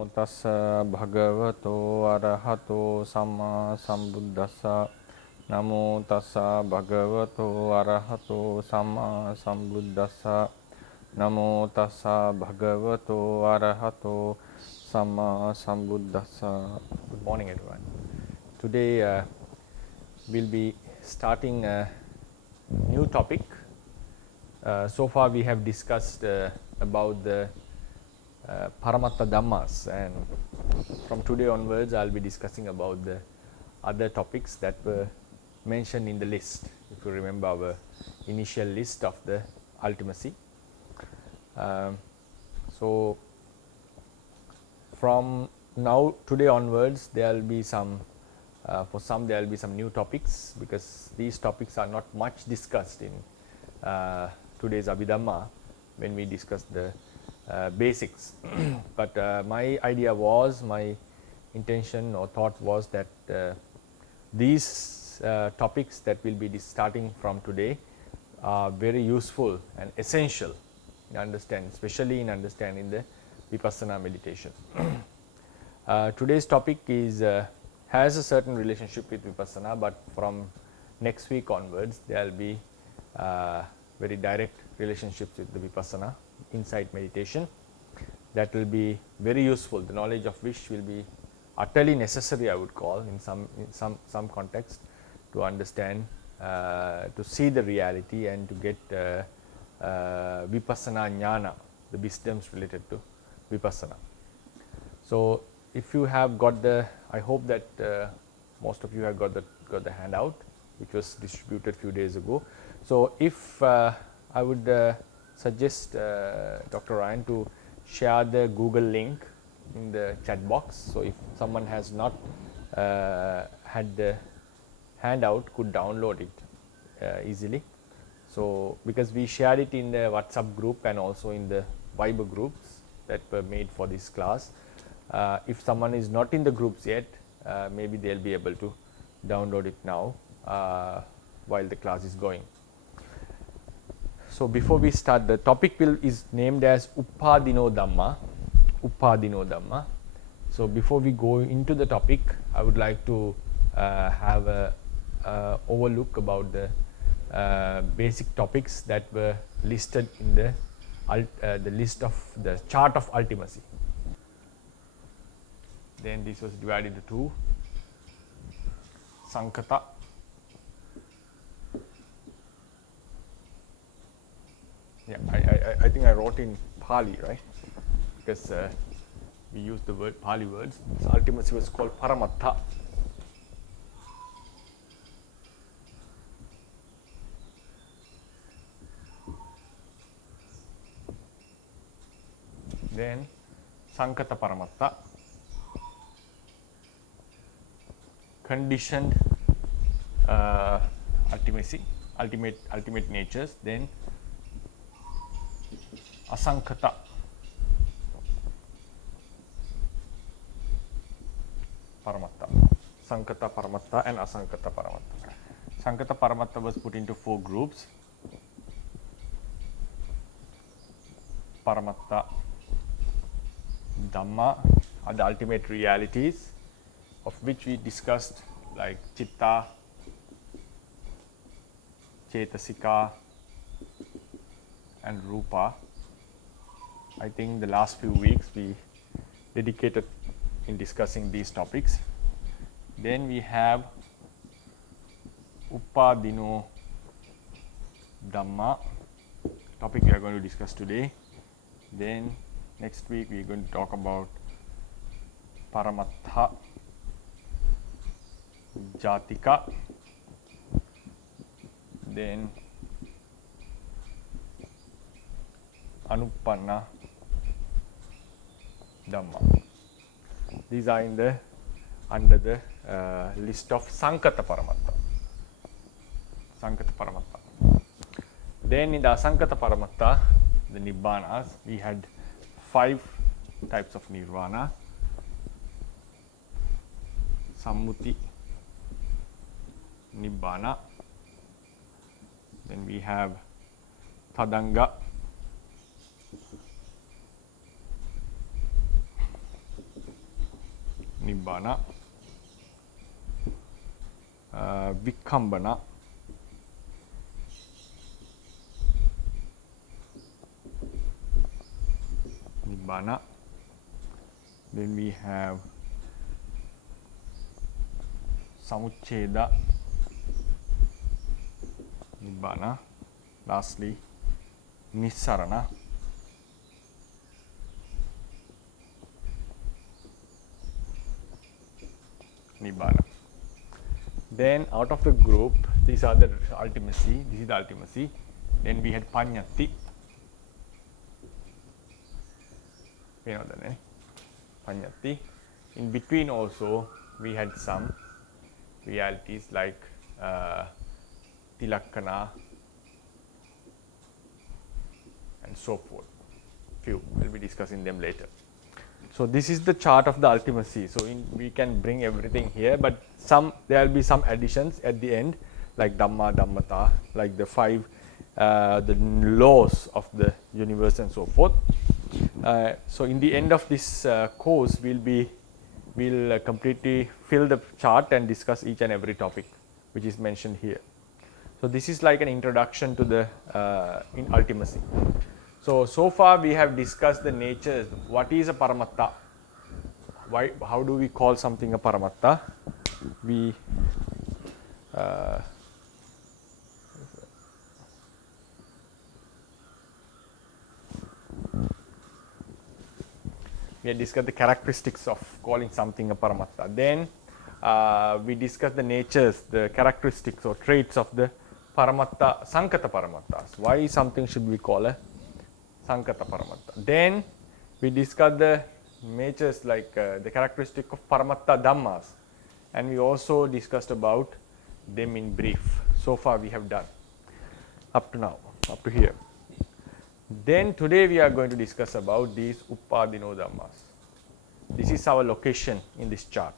Tassa bhagavato arahato samma sambuddhassa. Namo tassa bhagavato arahato samma sambuddhassa. Namo tassa bhagavato arahato samma sambuddhassa. Good morning, everyone. Today we'll be starting a new topic. So far we have discussed about the Paramatta Dhammas, and from today onwards I'll be discussing about the other topics that were mentioned in the list. If you remember our initial list of the ultimacy. So from now today onwards there will be some for some there will be some new topics, because these topics are not much discussed in today's Abhidhamma when we discuss the basics. But my idea was, my intention or thought was that these topics that will be starting from today are very useful and essential in understanding, especially in understanding the Vipassana meditation. Today's topic is has a certain relationship with Vipassana, but from next week onwards there will be very direct relationships with the Vipassana insight meditation that will be very useful, the knowledge of which will be utterly necessary, I would call, in some context, to understand, to see the reality and to get Vipassana jnana, the wisdoms related to Vipassana. So if you have got the, I hope that most of you have got the handout which was distributed few days ago. So if I would suggest Dr. Ryan to share the Google link in the chat box. So if someone has not had the handout, could download it easily. So because we shared it in the WhatsApp group and also in the Viber groups that were made for this class. If someone is not in the groups yet, maybe they'll be able to download it now while the class is going. So before we start, the topic is named as Upadino Dhamma. Upadino Dhamma. So before we go into the topic, I would like to have a overlook about the basic topics that were listed in the list of the chart of ultimacy. Then this was divided into two: Sankata, yeah, I think I wrote in Pali, right? Because we used the word Pali words. So ultimacy was called Paramattha. Then Sankata Paramattha, conditioned ultimacy, ultimate natures. Then Asankata, Paramattha. Sankata Paramattha and Asankata Paramattha. Sankata Paramattha was put into four groups: Paramattha Dhamma are the ultimate realities, of which we discussed, like Chitta, Cetasika and Rupa. I think the last few weeks we dedicated in discussing these topics. Then we have Upadino Dhamma, topic we are going to discuss today. Then next week we are going to talk about Paramattha Jatika. Then Anupanna Dhamma. These are in the under the list of Sankata Paramattha. Sankata Paramattha. Then in the Asankata Paramattha, the Nibbanas, we had 5 types of Nirvana: Sammuti Nibbana. Then we have Tadanga, Nibbana, Vikambana, Nibbana. Then we have Samuchcheda, Nibbana. Lastly, Nissarana. Nibbana. Then out of the group, these are the ultimacy, this is the ultimacy. Then we had Panyati. You know the name, Panyati. In between also, we had some realities like Tilakkana and so forth. Few, we will be discussing them later. So this is the chart of the ultimacy. So we can bring everything here, but there will be some additions at the end, like Dhamma, Dhammata, like the 5 the laws of the universe and so forth. So in the end of this course, we'll completely fill the chart and discuss each and every topic which is mentioned here. So this is like an introduction to the in ultimacy. So far we have discussed the natures. What is a paramatta? How do we call something a paramatta? We have discussed the characteristics of calling something a paramatta. Then we discussed the natures, the characteristics or traits of the paramatta, sankata paramattas. Why something should we call a sankata paramatta? Then we discussed the natures like the characteristic of paramatta dhammas, and we also discussed about them in brief. So far we have done up to now, up to here. Then today we are going to discuss about these Uppadino Dhammas. This is our location in this chart.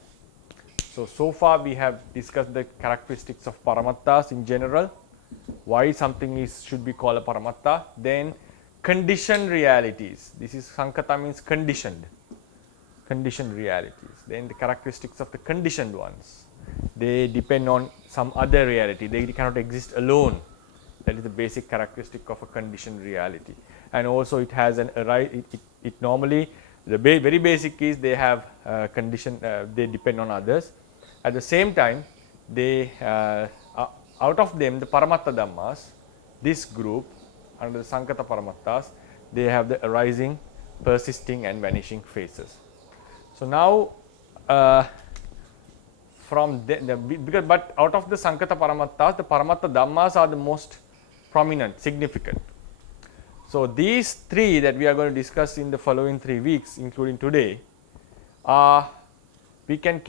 So far we have discussed the characteristics of paramattas in general, why something should be called a paramatta. Then conditioned realities. This is Sankata means conditioned realities. Then the characteristics of the conditioned ones. They depend on some other reality. They cannot exist alone. That is the basic characteristic of a conditioned reality. And also it has it normally, the very basic is they have condition, they depend on others. At the same time, they out of them, the paramatta dhammas, this group under the sankata paramattas, they have the arising, persisting and vanishing phases. So now but out of the sankata paramattas, the paramatta dhammas are the most prominent, significant. So these 3 that we are going to discuss in the following 3 weeks, including today, are we can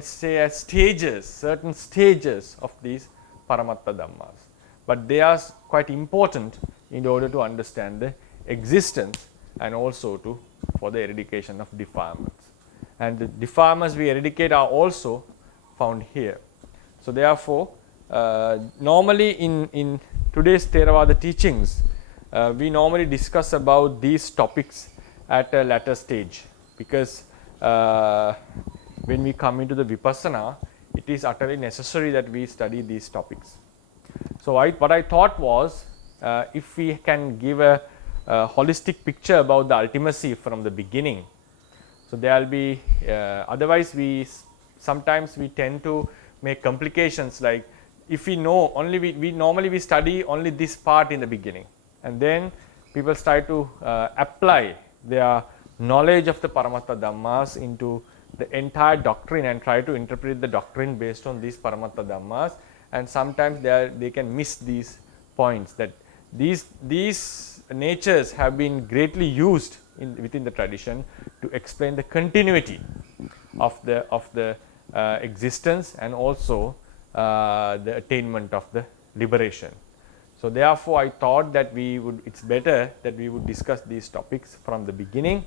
say as stages, certain stages of these paramatta dhammas. But they are quite important in order to understand the existence and also for the eradication of defilements. And the defilements we eradicate are also found here. So therefore, normally in today's Theravada teachings, we normally discuss about these topics at a later stage, because when we come into the vipassana, it is utterly necessary that we study these topics. So what I thought was, if we can give a holistic picture about the ultimacy from the beginning, so there will be otherwise sometimes we tend to make complications, like if we know only we normally study only this part in the beginning, and then people try to apply their knowledge of the paramatta dhammas into the entire doctrine and try to interpret the doctrine based on these paramatta dhammas, and sometimes they can miss these points, that these natures have been greatly used within the tradition to explain the continuity of the existence and also the attainment of the liberation. So therefore, I thought that it's better that we would discuss these topics from the beginning.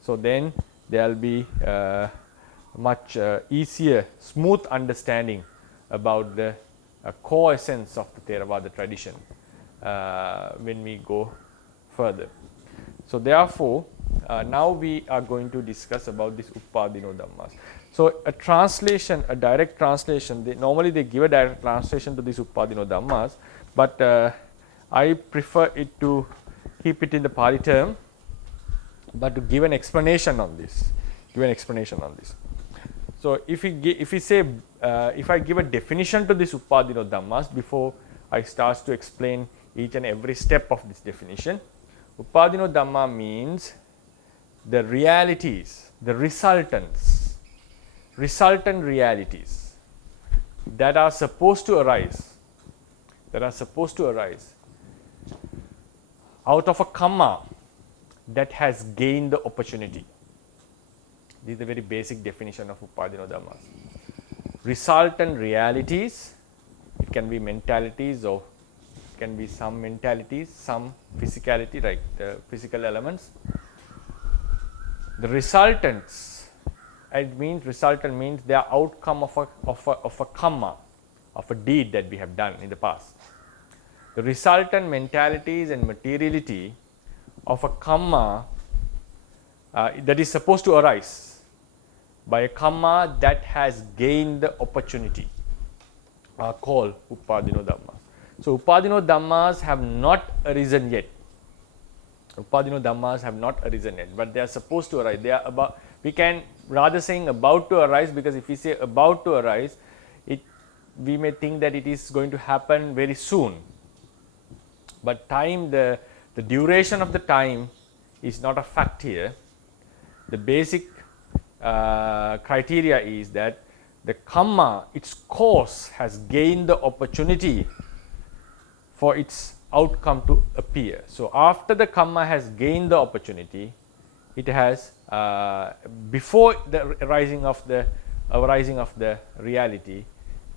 So then there will be much easier, smooth understanding about the core essence of the Theravada tradition when we go further. So therefore, now we are going to discuss about this Upadino Dhammas. So, a translation, a direct translation, normally they give a direct translation to this Upadino Dhammas, but I prefer it to keep it in the Pali term, but to give an explanation on this, So, if we say, if I give a definition to this Upadino Dhammas before I start to explain each and every step of this definition, Upadino Dhamma means the realities, the resultant realities that are supposed to arise, out of a karma that has gained the opportunity. This is the very basic definition of Upadino Dhammas. Resultant realities, it can be mentalities or it can be some mentalities, some physicality, right, the physical elements. The resultants, resultant means they are outcome of a karma, of a deed that we have done in the past. The resultant mentalities and materiality of a karma that is supposed to arise by a karma that has gained the opportunity are called Upadino Dhammas. So, Upadino Dhammas have not arisen yet. Upadino Dhammas have not arisen yet, but they are supposed to arise. They are about, we can rather saying about to arise, because if we say about to arise, we may think that it is going to happen very soon. But time, the duration of the time is not a fact here. The basic criteria is that the karma, its cause, has gained the opportunity for its outcome to appear. So, after the karma has gained the opportunity, it has before the arising of the reality,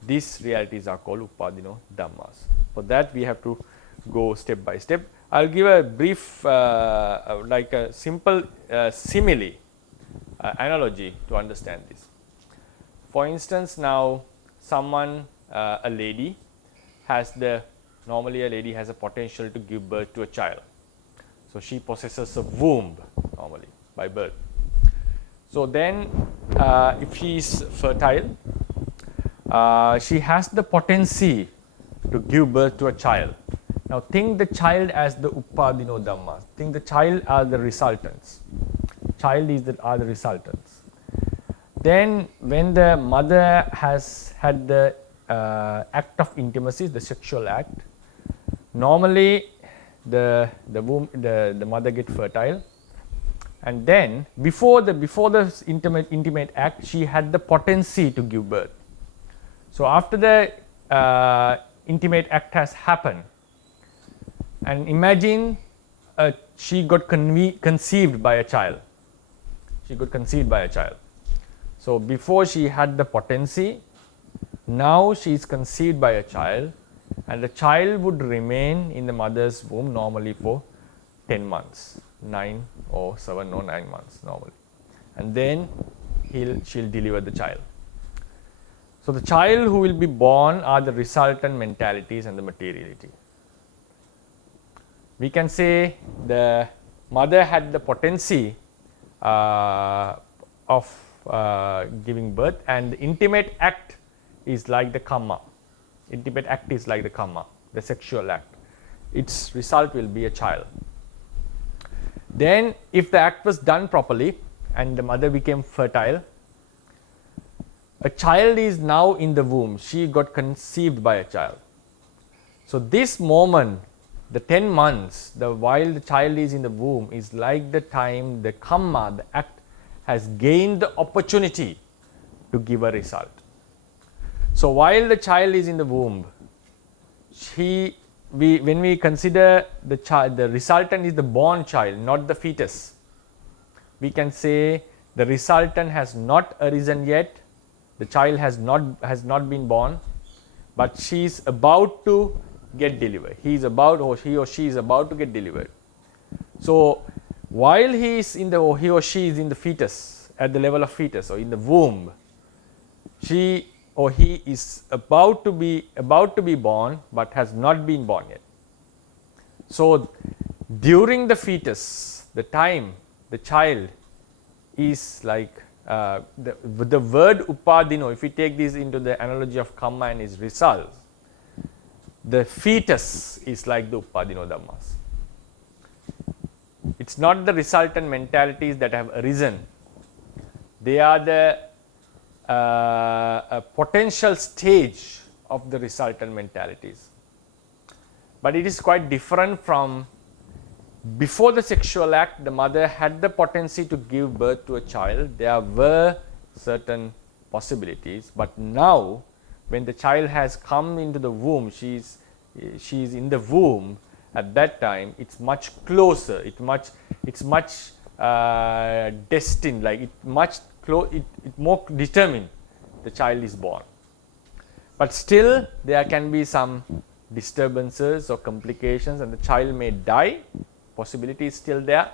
these realities are called Upadino Dhammas. For that we have to go step by step. I will give a brief like a simple simile analogy to understand this. For instance, now someone, a lady has normally a lady has a potential to give birth to a child. So, she possesses a womb normally by birth. So, then if she is fertile, she has the potency to give birth to a child. Now, think the child as the Upadino Dhammas. Think the child are the resultants. Are the resultants. Then, when the mother has had the act of intimacy, the sexual act, normally the mother get fertile, and then before the intimate act, she had the potency to give birth. So, after the intimate act has happened, and imagine she got conceived by a child. So, before she had the potency, now she is conceived by a child, and the child would remain in the mother's womb normally for 10 months, 9 or 7 or 9 months normally, and then she'll deliver the child. So, the child who will be born are the resultant mentalities and the materiality. We can say the mother had the potency of giving birth, and the intimate act is like the karma. Intimate act is like the karma, the sexual act. Its result will be a child. Then, if the act was done properly and the mother became fertile, a child is now in the womb. She got conceived by a child. So, this moment, the 10 months, while the child is in the womb, is like the time the karma, the act, has gained the opportunity to give a result. So, while the child is in the womb, when we consider the child, the resultant is the born child, not the fetus. We can say the resultant has not arisen yet, the child has not been born, but she is about to get delivered. He or she is about to get delivered. So, while he or she is in the fetus, at the level of fetus or in the womb, she or he is about to be born, but has not been born yet. So, during the fetus, the time the child is like the word upadino, if we take this into the analogy of karma and its results, the fetus is like the upadino dhammas. It's not the resultant mentalities that have arisen. They are the potential stage of the resultant mentalities. But it is quite different from before the sexual act. The mother had the potency to give birth to a child. There were certain possibilities, but now when the child has come into the womb, she is in the womb. At that time, it's much closer. It's much destined. Like it more determined. The child is born, but still there can be some disturbances or complications, and the child may die. Possibility is still there.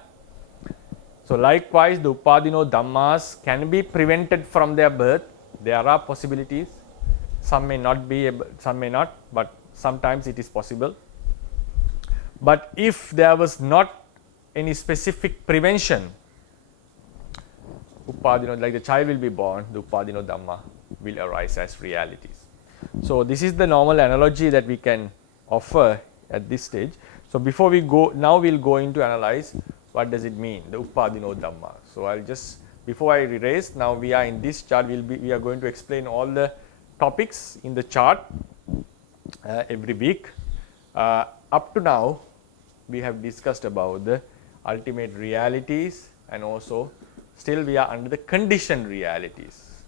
So likewise, the upadino dhammas can be prevented from their birth. There are possibilities. Some may not be able, some may not, but sometimes it is possible. But if there was not any specific prevention, upadino, like the child will be born, the upadino dhamma will arise as realities. So this is the normal analogy that we can offer at this stage. So before we go, now we'll go into analyze what does it mean, the upadino dhamma. So I'll just, before I erase, now we are in this chart, we are going to explain all the topics in the chart every week. Up to now, we have discussed about the ultimate realities, and also still we are under the conditioned realities.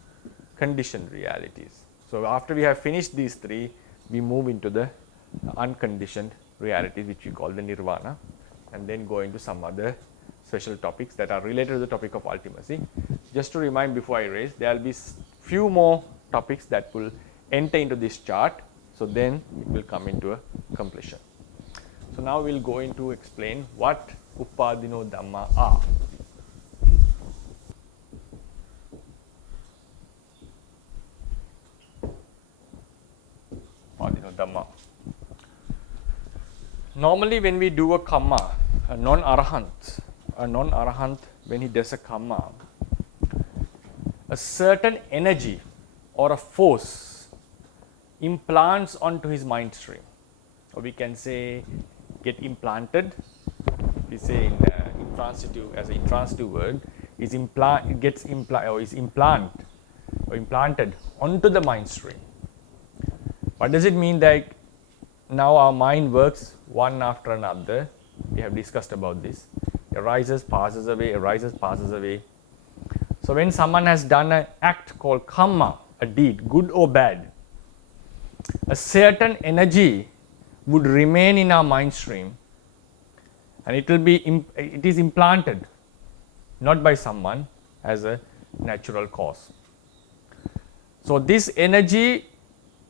So after we have finished these three, we move into the unconditioned realities, which we call the nirvana, and then go into some other special topics that are related to the topic of ultimacy. Just to remind before I erase, there will be few more topics that will enter into this chart, so then it will come into a completion. So now we will go into explain what upadino dhamma are. Upadino dhamma. Normally when we do a karma, a non-arahant, when he does a karma, a certain energy or a force implants onto his mind stream, or we can say get implanted. We say in intransitive, as an intransitive word, is implanted onto the mind stream. What does it mean? That now our mind works one after another. We have discussed about this. Arises, passes away, arises, passes away. So when someone has done an act called karma, a deed, good or bad, a certain energy would remain in our mind stream, and it is implanted not by someone, as a natural cause. So this energy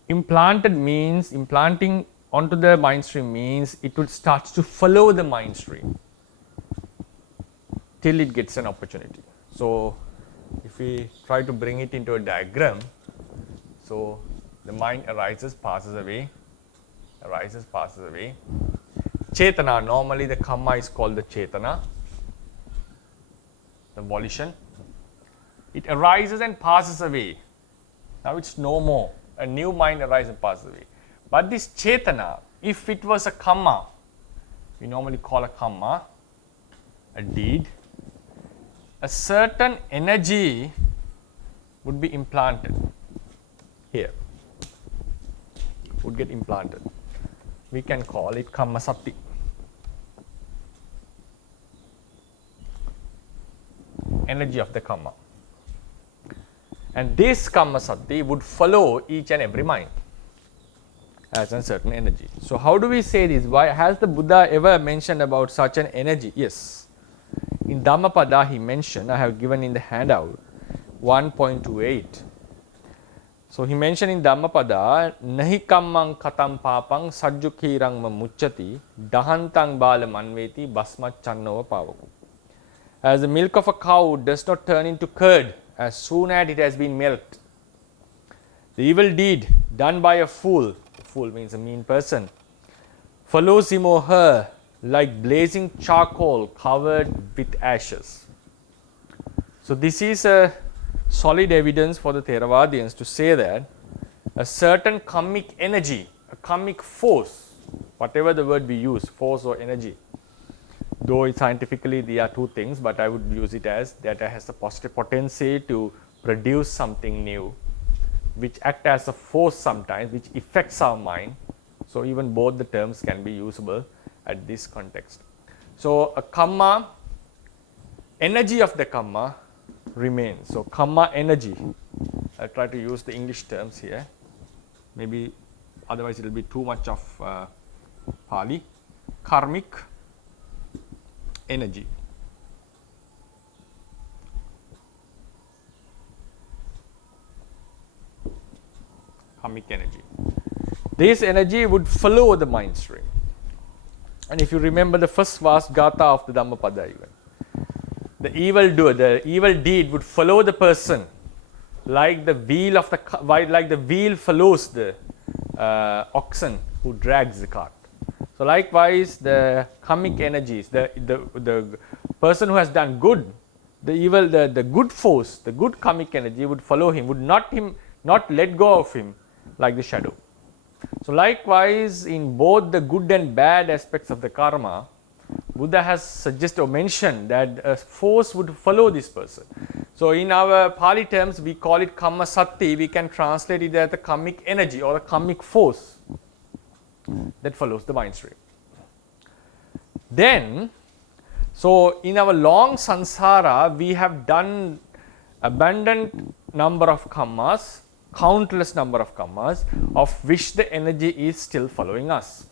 implanting onto the mind stream means it would start to follow the mind stream till it gets an opportunity. So if we try to bring it into a diagram, so the mind arises, passes away, arises, passes away. Chetana, normally the karma is called the chetana, the volition. It arises and passes away. Now it's no more. A new mind arises and passes away. But this chetana, if it was a karma, we normally call a karma a deed, a certain energy would be implanted here, would get implanted. We can call it karma sati. Energy of the karma. And this karma sati would follow each and every mind as a certain energy. So how do we say this? Why has the Buddha ever mentioned about such an energy? Yes. In Dhammapada he mentioned, I have given in the handout 1.28. So he mentioned in Dhammapada, nahi kammang katam papang sajjukirang mucchati dahantang bala manveti basmat channova pavaku. As the milk of a cow does not turn into curd as soon as it has been milked, the evil deed done by a fool means a mean person, follows him or her like blazing charcoal covered with ashes. So, this is a solid evidence for the Theravadians to say that a certain karmic energy, a karmic force, whatever the word we use, force or energy, though scientifically they are two things, but I would use it as that it has the positive potency to produce something new, which act as a force sometimes, which affects our mind. So, even both the terms can be usable at this context. So, a karma, energy of the karma remains. So, karma energy, I will try to use the English terms here, maybe otherwise it will be too much of Pali. Karmic energy. Karmic energy. This energy would follow the mind stream. And if you remember the first vast gatha of the Dhammapada even, the evil doer, the evil deed would follow the person like the wheel of the like the wheel follows the oxen who drags the cart. So likewise, the karmic energies, the person who has done good, the evil, the good force, the good karmic energy would follow him, would not let go of him like the shadow. So likewise, in both the good and bad aspects of the karma, Buddha has suggested or mentioned that a force would follow this person. So in our Pali terms, we call it kamma sati. We can translate it as the karmic energy or the karmic force that follows the mind stream. Then, so in our long samsara, we have done abundant number of karmas, countless number of karmas, of which the energy is still following us.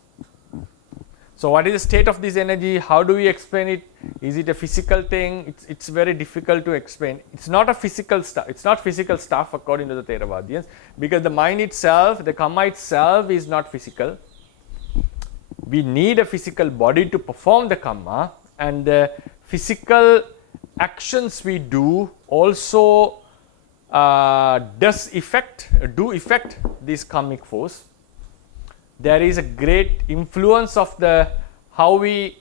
So what is the state of this energy? How do we explain it? Is it a physical thing? It's very difficult to explain. It's not a physical stuff. It's not physical stuff according to the Theravadians, because the mind itself, the karma itself is not physical. We need a physical body to perform the karma, and the physical actions we do also do affect this karmic force. There is a great influence of the how the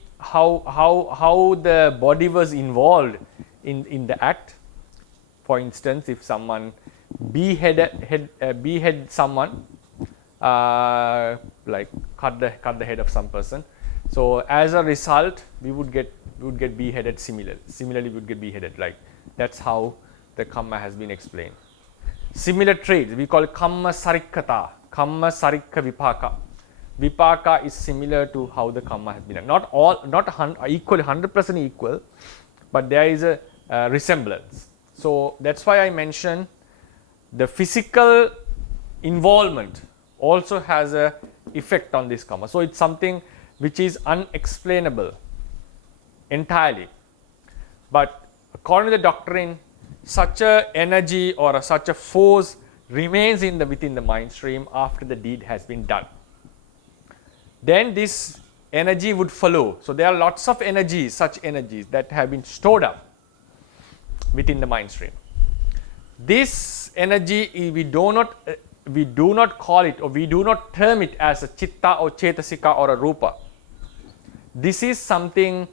body was involved in the act. For instance, if someone behead someone, like cut the head of some person, so as a result we would get beheaded. Similarly we would get beheaded. Like that's how the karma has been explained. Similar traits we call kamma sarikkata, kamma sarikka vipaka. Vipaka is similar to how the karma has been done. Not equal, 100% equal, but there is a resemblance. So that's why I mentioned the physical involvement also has a effect on this karma. So it's something which is unexplainable entirely. But according to the doctrine, such a energy or such a force remains within the mind stream after the deed has been done. Then this energy would follow. So there are lots of energies, such energies that have been stored up within the mind stream. This energy we do not call it, or we do not term it as a chitta or chetasika or a rupa. This is something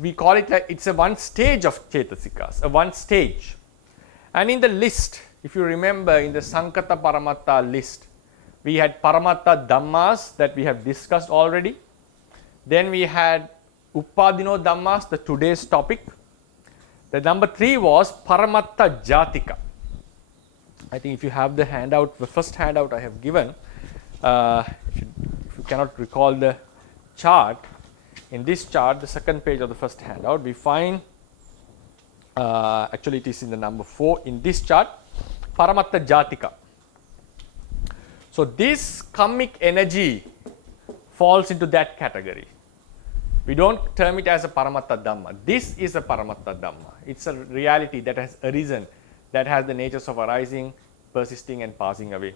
we call it like it's a one stage of chetasikas, a one stage. And in the list, if you remember in the Sankata Paramatta list, we had Paramatta Dhammas that we have discussed already. Then we had Uppadino Dhammas, the today's topic. The number 3 was Paramatta Jatika. I think if you have the handout, the first handout I have given, if you cannot recall the chart, in this chart, the second page of the first handout, we find, actually it is in the number 4 in this chart, Paramatta Jatika. So this karmic energy falls into that category. We don't term it as a Paramatta Dhamma. This is a Paramatta Dhamma. It's a reality that has arisen, that has the natures of arising, persisting and passing away.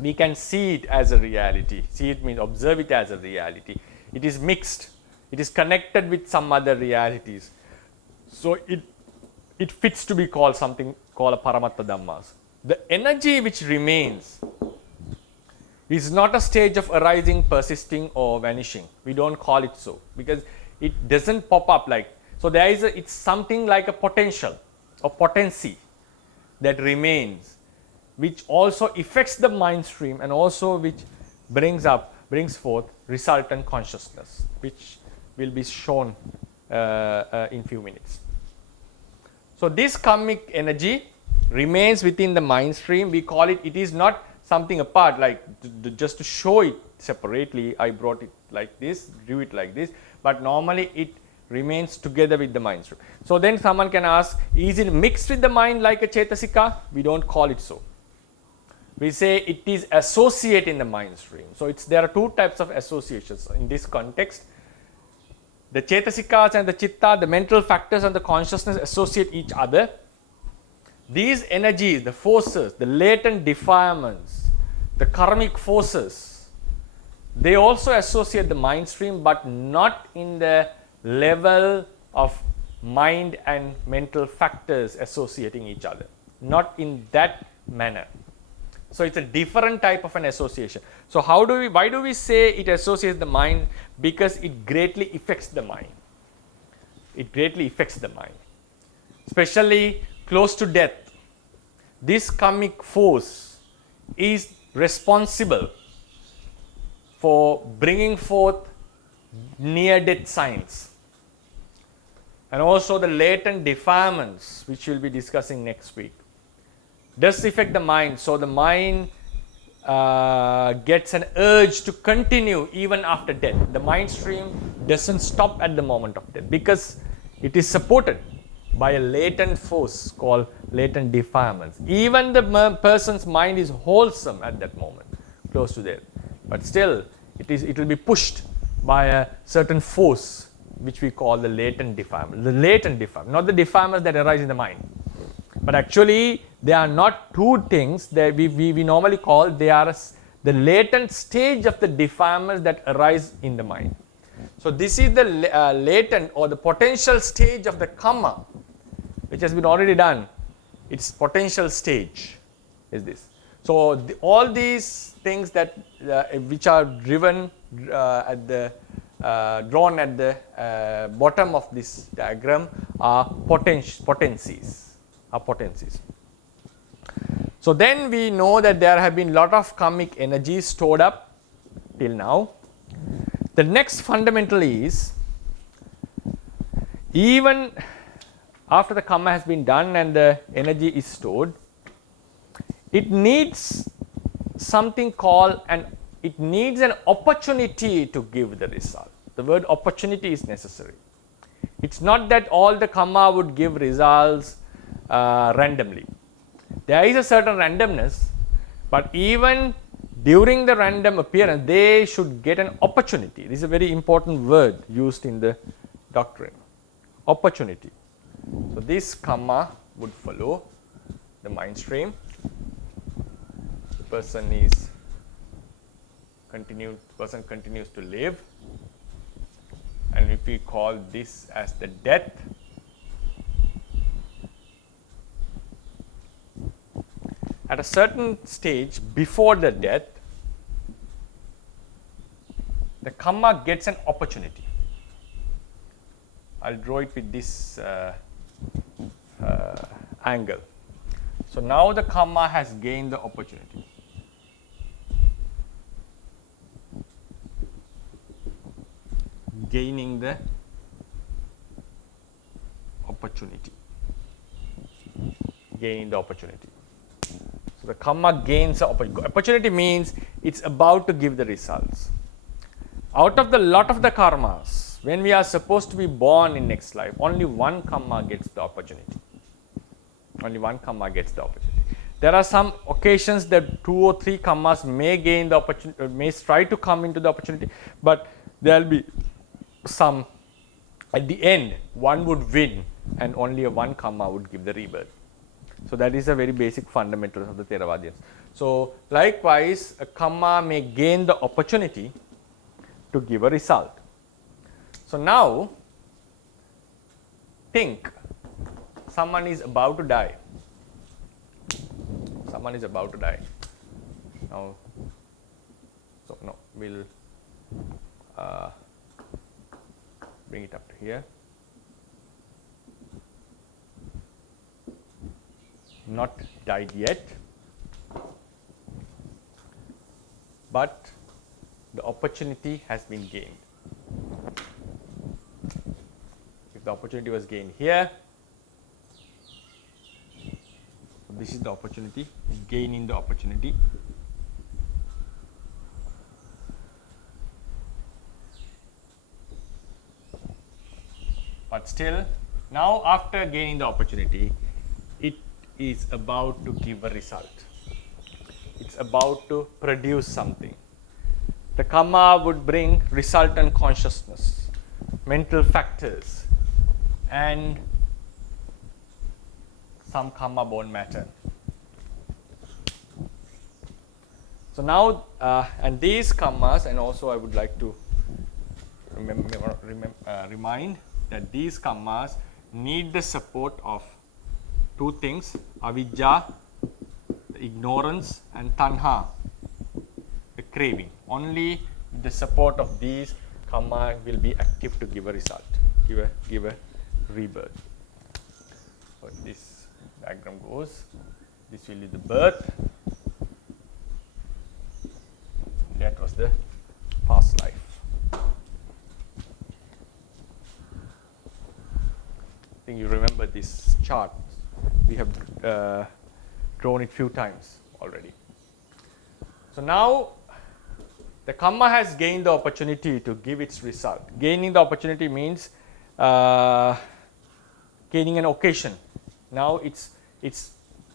We can see it as a reality. See it means observe it as a reality. It is mixed. It is connected with some other realities. So it fits to be called something called a Paramatta Dhammas. The energy which remains is not a stage of arising, persisting or vanishing. We don't call it so, because it doesn't pop up like, so there is it's something like a potential or potency that remains, which also affects the mind stream and also which brings forth resultant consciousness, which will be shown in few minutes. So this karmic energy remains within the mind stream. We call it, it is not something apart, like just to show it separately, I brought it like this, do it like this, but normally it remains together with the mind stream. So then someone can ask, is it mixed with the mind like a Chetasika? We don't call it so. We say it is associate in the mind stream. So there are two types of associations in this context. The Chetasikas and the Chitta, the mental factors and the consciousness associate each other. These energies, the forces, the latent defilements, the karmic forces, they also associate the mind stream, but not in the level of mind and mental factors associating each other, not in that manner. So it's a different type of an association. So why do we say it associates the mind? Because it greatly affects the mind. It greatly affects the mind, especially close to death. This karmic force is responsible for bringing forth near-death signs and also the latent defilements, which we'll be discussing next week, does affect the mind. So the mind gets an urge to continue even after death. The mind stream doesn't stop at the moment of death because it is supported by a latent force called latent defilements. Even the person's mind is wholesome at that moment, close to death, but still it will be pushed by a certain force which we call the latent defilement. The latent defilement, not the defilements that arise in the mind, but actually they are not two things that we normally call, they are the latent stage of the defilements that arise in the mind. So this is the latent or the potential stage of the karma which has been already done. Its potential stage is this. So all these things that which are driven drawn at the bottom of this diagram are potencies. So then we know that there have been lot of karmic energies stored up till now. The next fundamental is, even after the karma has been done and the energy is stored, it needs something called it needs an opportunity to give the result. The word opportunity is necessary. It's not that all the karma would give results randomly. There is a certain randomness, but even during the random appearance, they should get an opportunity. This is a very important word used in the doctrine. Opportunity. So this karma would follow the mind stream. The person continues to live, and if we call this as the death, at a certain stage before the death, the karma gets an opportunity. I'll draw it with this angle. So now the karma has gained the opportunity. Gaining the opportunity. Gaining the opportunity. So the karma gains the opportunity means it's about to give the results. Out of the lot of the karmas, when we are supposed to be born in next life, only one karma gets the opportunity. Only one karma gets the opportunity. There are some occasions that 2 or 3 karmas may gain the opportunity, may try to come into the opportunity, but there will be some, at the end, one would win and only a one karma would give the rebirth. So that is a very basic fundamentals of the Theravadians. So likewise, a karma may gain the opportunity to give a result. So now, think, someone is about to die. Someone is about to die. Now, so no, we'll bring it up to here. Not died yet, but the opportunity has been gained. If the opportunity was gained here, this is the opportunity, gaining the opportunity. But still, now after gaining the opportunity, it is about to give a result. It's about to produce something. The karma would bring resultant consciousness, mental factors, and some karma born matter. So now, and these karmas, and also I would like to remind that these karmas need the support of two things: avidya, the ignorance, and tanha, the craving. Only the support of these karma will be active to give a result, give a rebirth. So this diagram goes, this will be the birth, that was the past life. I think you remember this chart. We have drawn it few times already. So now the karma has gained the opportunity to give its result. Gaining the opportunity means gaining an occasion. Now it's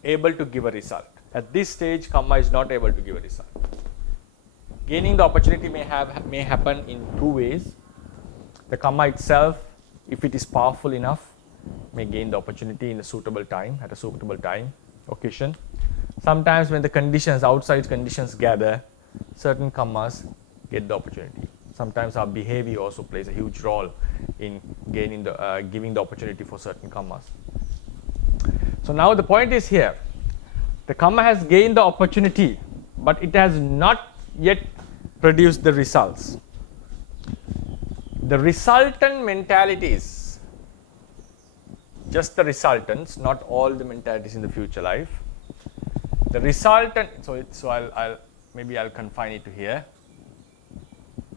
able to give a result. At this stage, karma is not able to give a result. Gaining the opportunity may happen in two ways. The karma itself, if it is powerful enough, may gain the opportunity in a suitable time, at a suitable time, occasion. Sometimes when the conditions, outside conditions gather, certain karmas get the opportunity. Sometimes our behavior also plays a huge role in giving the opportunity for certain karmas. So now the point is here, the karma has gained the opportunity, but it has not yet produced the results. The resultant mentalities, just the resultants, not all the mentalities in the future life. The resultant, maybe I'll confine it to here,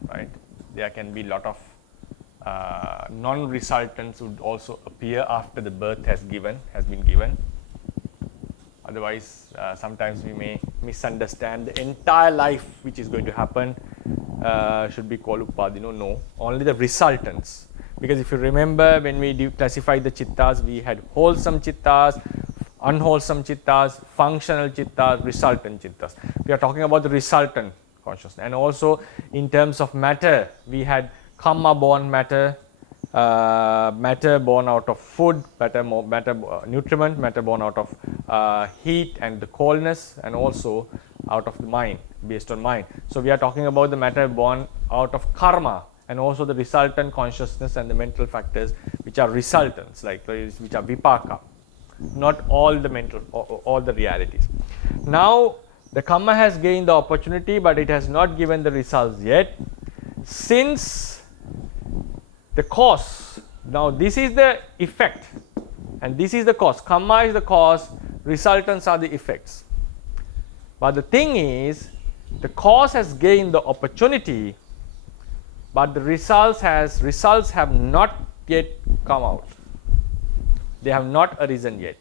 right? There can be a lot of non-resultants would also appear after the birth has been given. Otherwise, sometimes we may misunderstand the entire life which is going to happen should be called upadino. No, only the resultants. Because if you remember, when we classified the chittas, we had wholesome chittas, unwholesome chittas, functional chittas, resultant chittas. We are talking about the resultant consciousness. And also in terms of matter, we had karma born matter, matter born out of food, nutriment, matter born out of heat and the coldness, and also out of the mind, based on mind. So we are talking about the matter born out of karma, and also the resultant consciousness and the mental factors which are resultants, like which are vipaka, not all the mental, all the realities. Now the karma has gained the opportunity, but it has not given the results yet, since the cause. Now this is the effect and this is the cause. Karma is the cause, resultants are the effects. But the thing is, the cause has gained the opportunity, but the results have not yet come out. They have not arisen yet.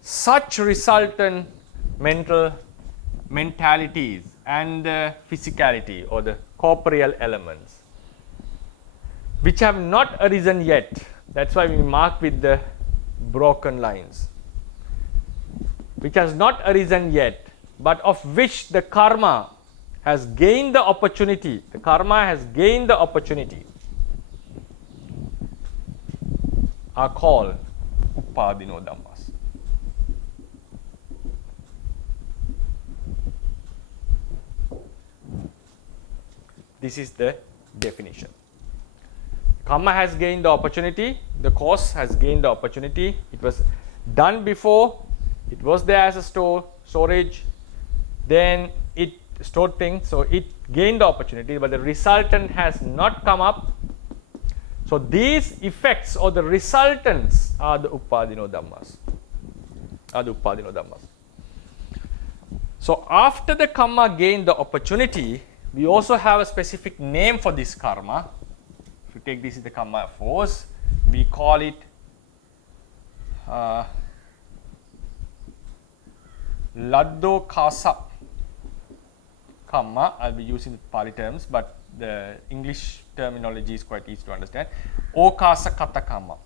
Such resultant mentalities and the physicality or the corporeal elements which have not arisen yet, that's why we mark with the broken lines, which has not arisen yet, but of which the karma has gained the opportunity. The karma has gained the opportunity, are called upadino dhammas. This is the definition. Karma has gained the opportunity, the cause has gained the opportunity. It was done before, it was there as a storage, then it stored things, so it gained the opportunity, but the resultant has not come up. So these effects or the resultants are the Upadino Dhammas. So after the karma gained the opportunity, we also have a specific name for this karma. If you take this is the karma force, we call it Laddo Kasa karma. I'll be using Pali terms, but the English terminology is quite easy to understand. Okasa Kata karma.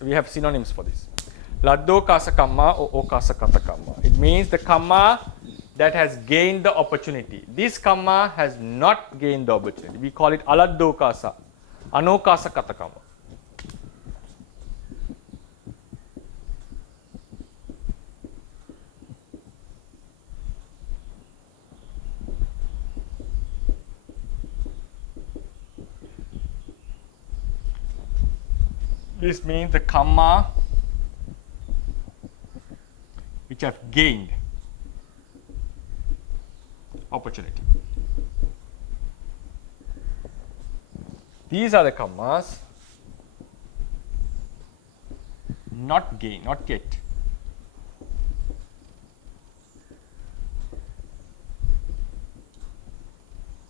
We have synonyms for this. Laddo Kasa karma or Okasa Kata karma. It means the karma that has gained the opportunity. This karma has not gained the opportunity. We call it Aladdo Kasa, Anokasa Kata karma. This means the karma which have gained opportunity. These are the karmas not gained, not yet.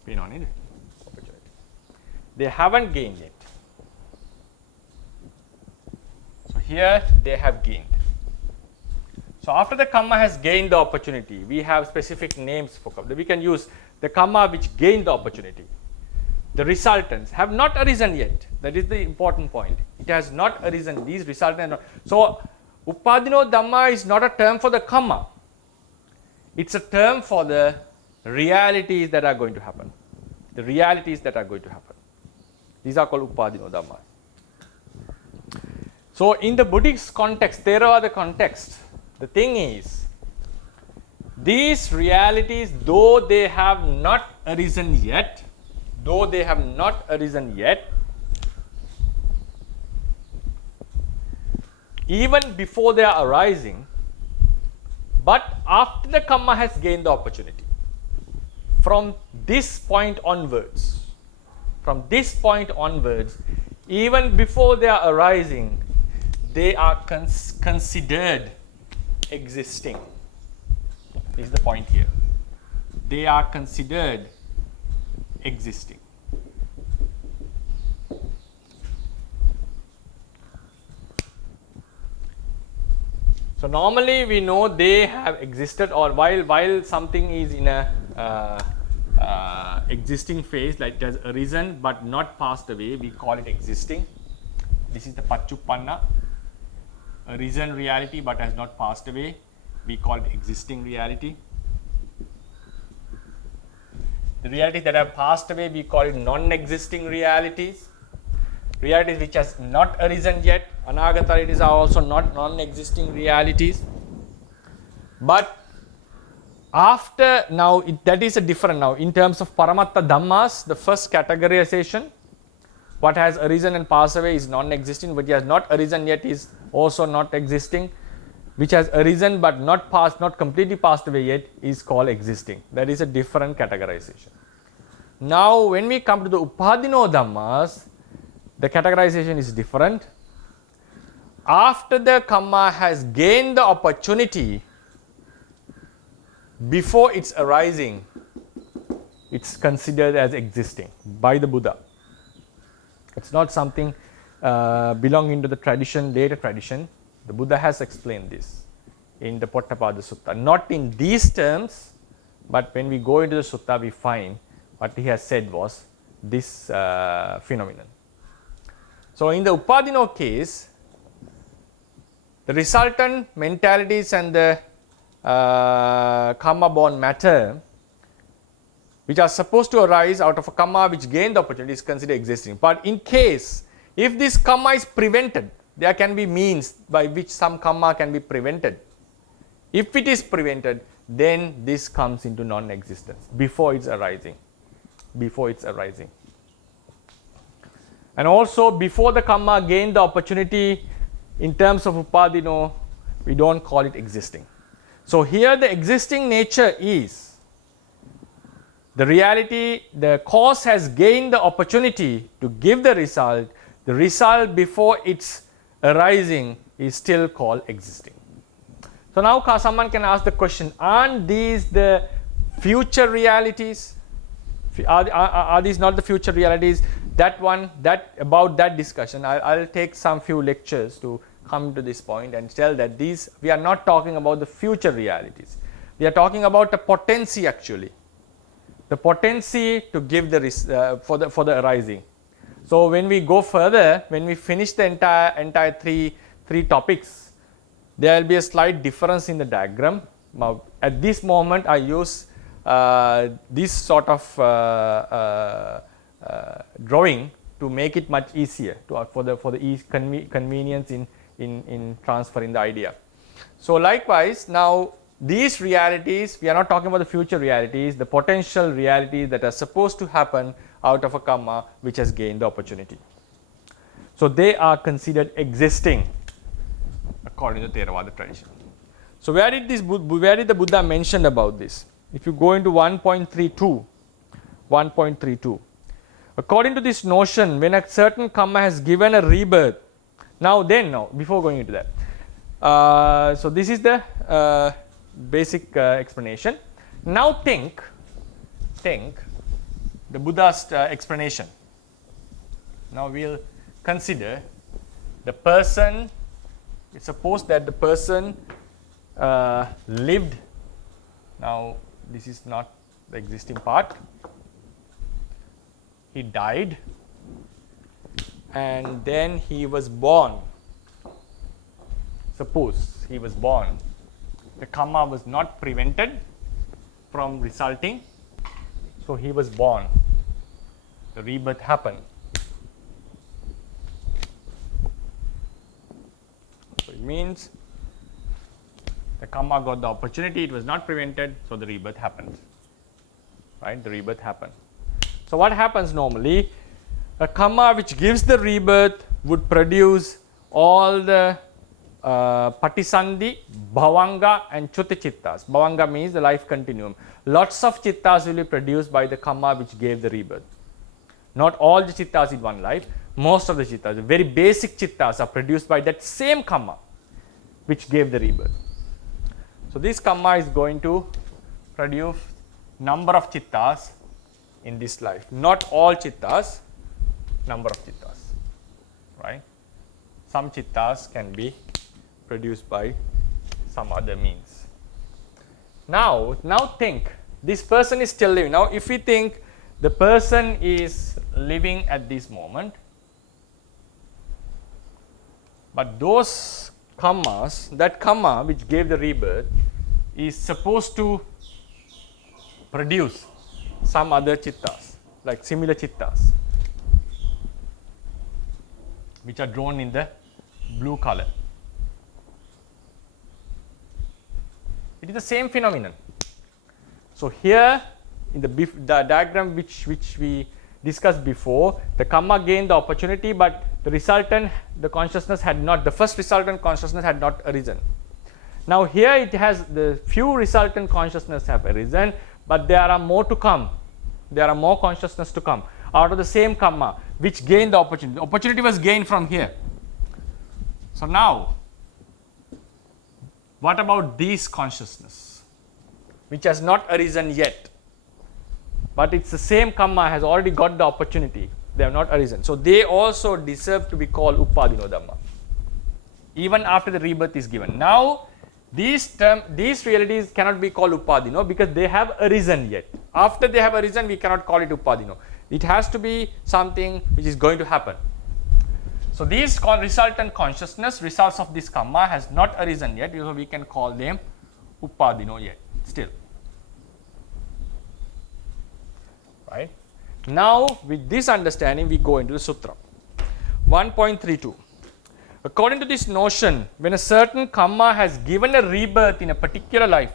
Pain on it. Opportunity. They haven't gained yet. So here they have gained. So after the karma has gained the opportunity, we have specific names for karma. We can use the karma which gained the opportunity. The resultants have not arisen yet. That is the important point. It has not arisen. These resultants are not. So Upadino Dhamma is not a term for the karma. It's a term for the realities that are going to happen. The realities that are going to happen. These are called Upadino Dhamma. So in the Buddhist context, Theravada context, the thing is, these realities, though they have not arisen yet, even before they are arising, but after the karma has gained the opportunity, from this point onwards, even before they are arising, they are considered existing. Is the point here. They are considered existing. So normally we know they have existed, or while something is in a existing phase, like it has arisen but not passed away, we call it existing. This is the Pachuppanna. Arisen reality but has not passed away, we call it existing reality. The realities that have passed away, we call it non-existing realities. Realities which has not arisen yet, Anagata realities are also not non-existing realities. But after now, that is a different now in terms of Paramatta Dhammas, the first categorization. What has arisen and passed away is non-existing, which has not arisen yet is also not existing. Which has arisen but not completely passed away yet is called existing. That is a different categorization. Now when we come to the Upadino Dhammas, the categorization is different. After the karma has gained the opportunity, before its arising, it's considered as existing by the Buddha. It's not something belonging to the tradition, later tradition. The Buddha has explained this in the Pottapada Sutta. Not in these terms, but when we go into the Sutta, we find what he has said was this phenomenon. So in the Upadino case, the resultant mentalities and the karma-born matter, which are supposed to arise out of a karma which gained the opportunity, is considered existing. But in case, if this karma is prevented, there can be means by which some karma can be prevented. If it is prevented, then this comes into non-existence before it's arising. And also before the karma gained the opportunity, in terms of Upadino, we don't call it existing. So here the existing nature is The reality, the cause has gained the opportunity to give the result before its arising is still called existing. So now someone can ask the question, aren't these the future realities? Are these not the future realities? About that discussion, I'll take some few lectures to come to this point and tell that we are not talking about the future realities. We are talking about the potency actually. The potency to give for the arising. So when we go further, when we finish the entire three topics, there will be a slight difference in the diagram. Now, at this moment, I use this sort of drawing to make it much easier for the convenience in transferring the idea. So likewise, now these realities, we are not talking about the future realities, the potential realities that are supposed to happen out of a karma which has gained the opportunity. So they are considered existing according to Theravada tradition. So where did the Buddha mention about this? If you go into 1.32, according to this notion, when a certain karma has given a rebirth, before going into that, so this is the basic explanation. Now think the Buddha's explanation. Now we'll consider the person. Suppose that the person lived. Now this is not the existing part. He died and then he was born. Suppose he was born. The karma was not prevented from resulting. So he was born. The rebirth happened. So it means the karma got the opportunity, it was not prevented, so the rebirth happened. Right? The rebirth happened. So what happens normally? A karma which gives the rebirth would produce all the Patisandhi, Bhavanga and Chuti Chittas. Bhavanga means the life continuum. Lots of Chittas will be produced by the karma which gave the rebirth. Not all the Chittas in one life, most of the Chittas, the very basic Chittas are produced by that same karma which gave the rebirth. So this karma is going to produce number of Chittas in this life. Not all Chittas, number of Chittas. Right? Some Chittas can be produced by some other means. Now think, this person is still living. Now if we think the person is living at this moment, but those karmas, that karma which gave the rebirth is supposed to produce some other Chittas, like similar Chittas, which are drawn in the blue color. It is the same phenomenon. So here in the diagram which we discussed before, the karma gained the opportunity, but the resultant, the consciousness had not, the first resultant consciousness had not arisen. Now here it has, the few resultant consciousness have arisen, but there are more to come. There are more consciousness to come out of the same karma which gained the opportunity. The opportunity was gained from here. So now, what about this consciousness which has not arisen yet, but it's the same karma has already got the opportunity, they have not arisen. So they also deserve to be called Upadino Dhamma even after the rebirth is given. Now these realities cannot be called Upadino because they have arisen yet. After they have arisen, we cannot call it Upadino. It has to be something which is going to happen. So these resultant consciousness, results of this karma has not arisen yet, so we can call them Upadino yet, still. Right? Now with this understanding, we go into the sutra. 1.32. According to this notion, when a certain karma has given a rebirth in a particular life,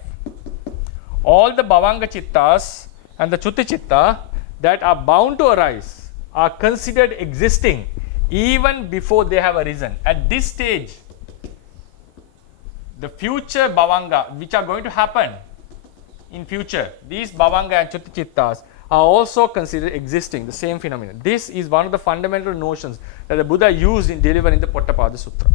all the Bhavanga Chittas and the Chuti Chitta that are bound to arise are considered existing even before they have arisen. At this stage, the future Bhavanga which are going to happen in future, these Bhavanga and Chuti Chittas are also considered existing, the same phenomenon. This is one of the fundamental notions that the Buddha used in delivering the Pottapada Sutra.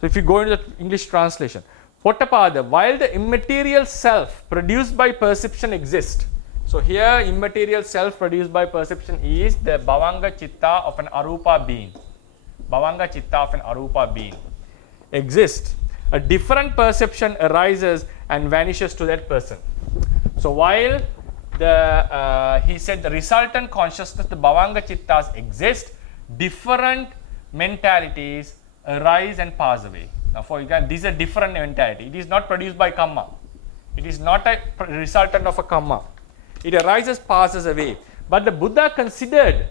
So if you go into the English translation, Pottapada, while the immaterial self produced by perception exists. So here immaterial self produced by perception is the Bhavanga Chitta of an Arupa being. Bhavanga Chitta of an Arupa being exists. A different perception arises and vanishes to that person. So while he said the resultant consciousness, the Bhavanga Chittas exist, different mentalities arise and pass away. Now for example, this is a different mentality. It is not produced by karma. It is not a resultant of a karma. It arises, passes away. But the Buddha considered,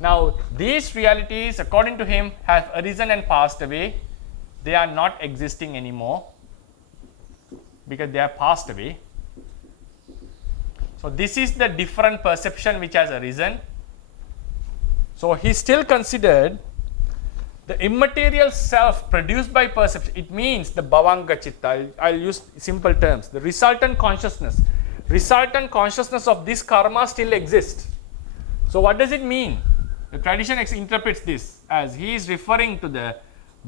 now these realities according to him have arisen and passed away. They are not existing anymore because they have passed away. So this is the different perception which has arisen. So he still considered the immaterial self produced by perception. It means the Bhavanga Chitta. I'll use simple terms. The resultant consciousness. Resultant consciousness of this karma still exists. So what does it mean? The tradition interprets this as he is referring to the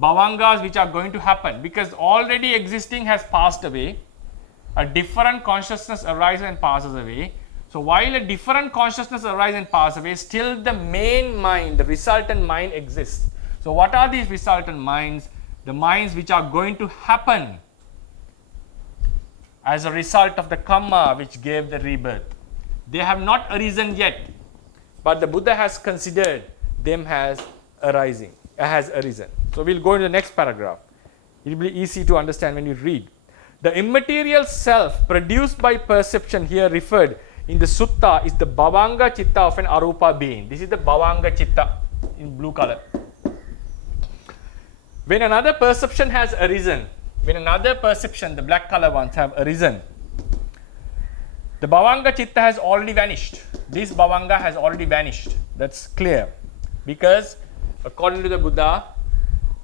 Bhavangas which are going to happen, because already existing has passed away. A different consciousness arises and passes away. So while a different consciousness arises and passes away, still the main mind, the resultant mind exists. So what are these resultant minds? The minds which are going to happen as a result of the karma which gave the rebirth. They have not arisen yet, but the Buddha has considered them as arisen. So we'll go into the next paragraph. It will be easy to understand when you read. The immaterial self produced by perception here referred in the sutta is the Bhavanga Chitta of an Arupa being. This is the Bhavanga Chitta in blue color. When another perception has arisen, when another perception, the black color ones have arisen, the Bhavanga Chitta has already vanished. This Bhavanga has already vanished. That's clear. Because according to the Buddha,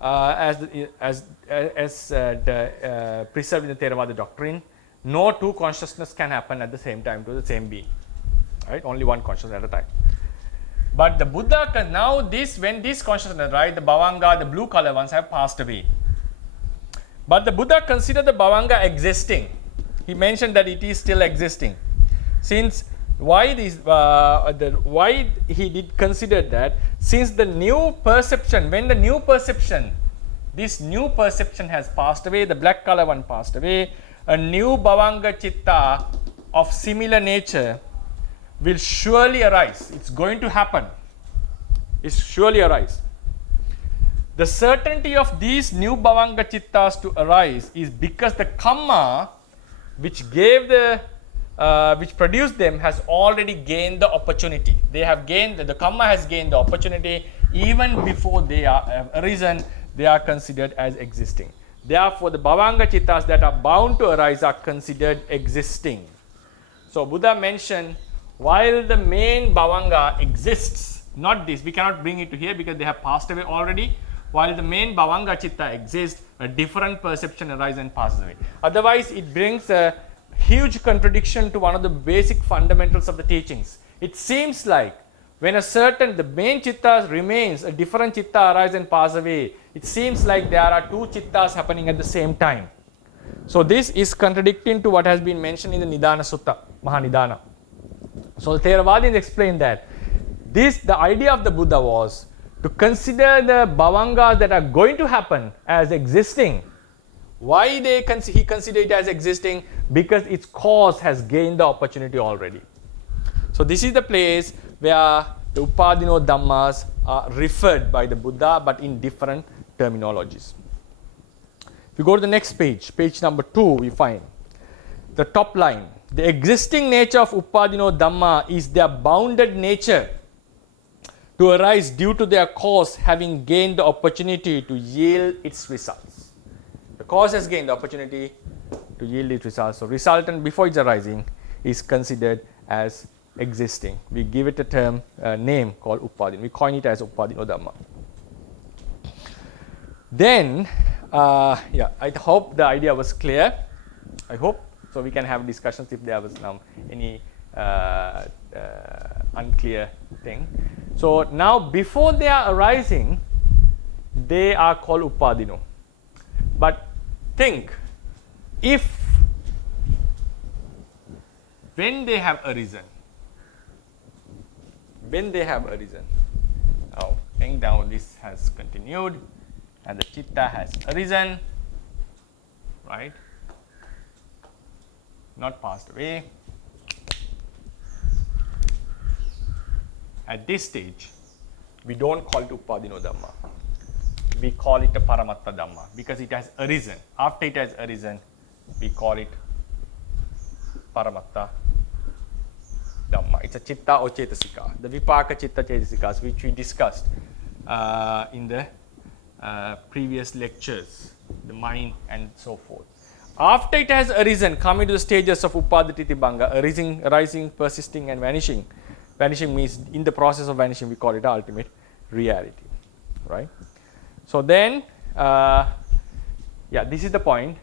as preserved in the Theravada doctrine, no two consciousness can happen at the same time to the same being. Right? Only one consciousness at a time. But the Buddha can now when this consciousness, right, the Bhavanga, the blue color ones have passed away. But the Buddha considered the Bhavanga existing. He mentioned that it is still existing. Since why he did consider that? Since the new perception, when the new perception, this new perception has passed away, the black color one passed away, a new Bhavanga Chitta of similar nature will surely arise. It's going to happen. It's surely arise. The certainty of these new Bhavanga Chittas to arise is because the karma which gave which produced them has already gained the opportunity. They have gained, the karma has gained the opportunity even before they are arisen. They are considered as existing. Therefore, the Bhavanga Chittas that are bound to arise are considered existing. So Buddha mentioned, while the main Bhavanga exists, not this, we cannot bring it to here because they have passed away already. While the main Bhavanga Chitta exists, a different perception arises and passes away. Otherwise, it brings a huge contradiction to one of the basic fundamentals of the teachings. It seems like when the main Chitta remains, a different Chitta arises and passes away. It seems like there are two Chittas happening at the same time. So this is contradicting to what has been mentioned in the Nidana Sutta, Mahanidana. So the Theravadins explain that the idea of the Buddha was to consider the Bhavangas that are going to happen as existing. Why he considered it as existing? Because its cause has gained the opportunity already. So this is the place where the Upadino Dhammas are referred by the Buddha, but in different terminologies. If you go to the next page, page number 2, we find the top line. The existing nature of Upadino Dhamma is their bounded nature to arise due to their cause having gained the opportunity to yield its results. The cause has gained the opportunity to yield its results. So resultant before its arising is considered as existing. We give it a term, name called Upadino. We coin it as Upadino Dhamma. Then, I hope the idea was clear. I hope. So we can have discussions if there was any unclear thing. So now before they are arising, they are called upadino. But think, if when they have arisen, now think down, this has continued and the chitta has arisen, right? Not passed away. At this stage, we don't call it upadino dhamma. We call it a paramatta dhamma because it has arisen. After it has arisen, we call it paramatta dhamma. It's a chitta or cetasika. The vipaka chitta cetasikas, which we discussed in the previous lectures, the mind and so forth. After it has arisen, coming to the stages of upadititibhanga, arising, persisting and vanishing. Vanishing means in the process of vanishing, we call it ultimate reality, right? So then, this is the point.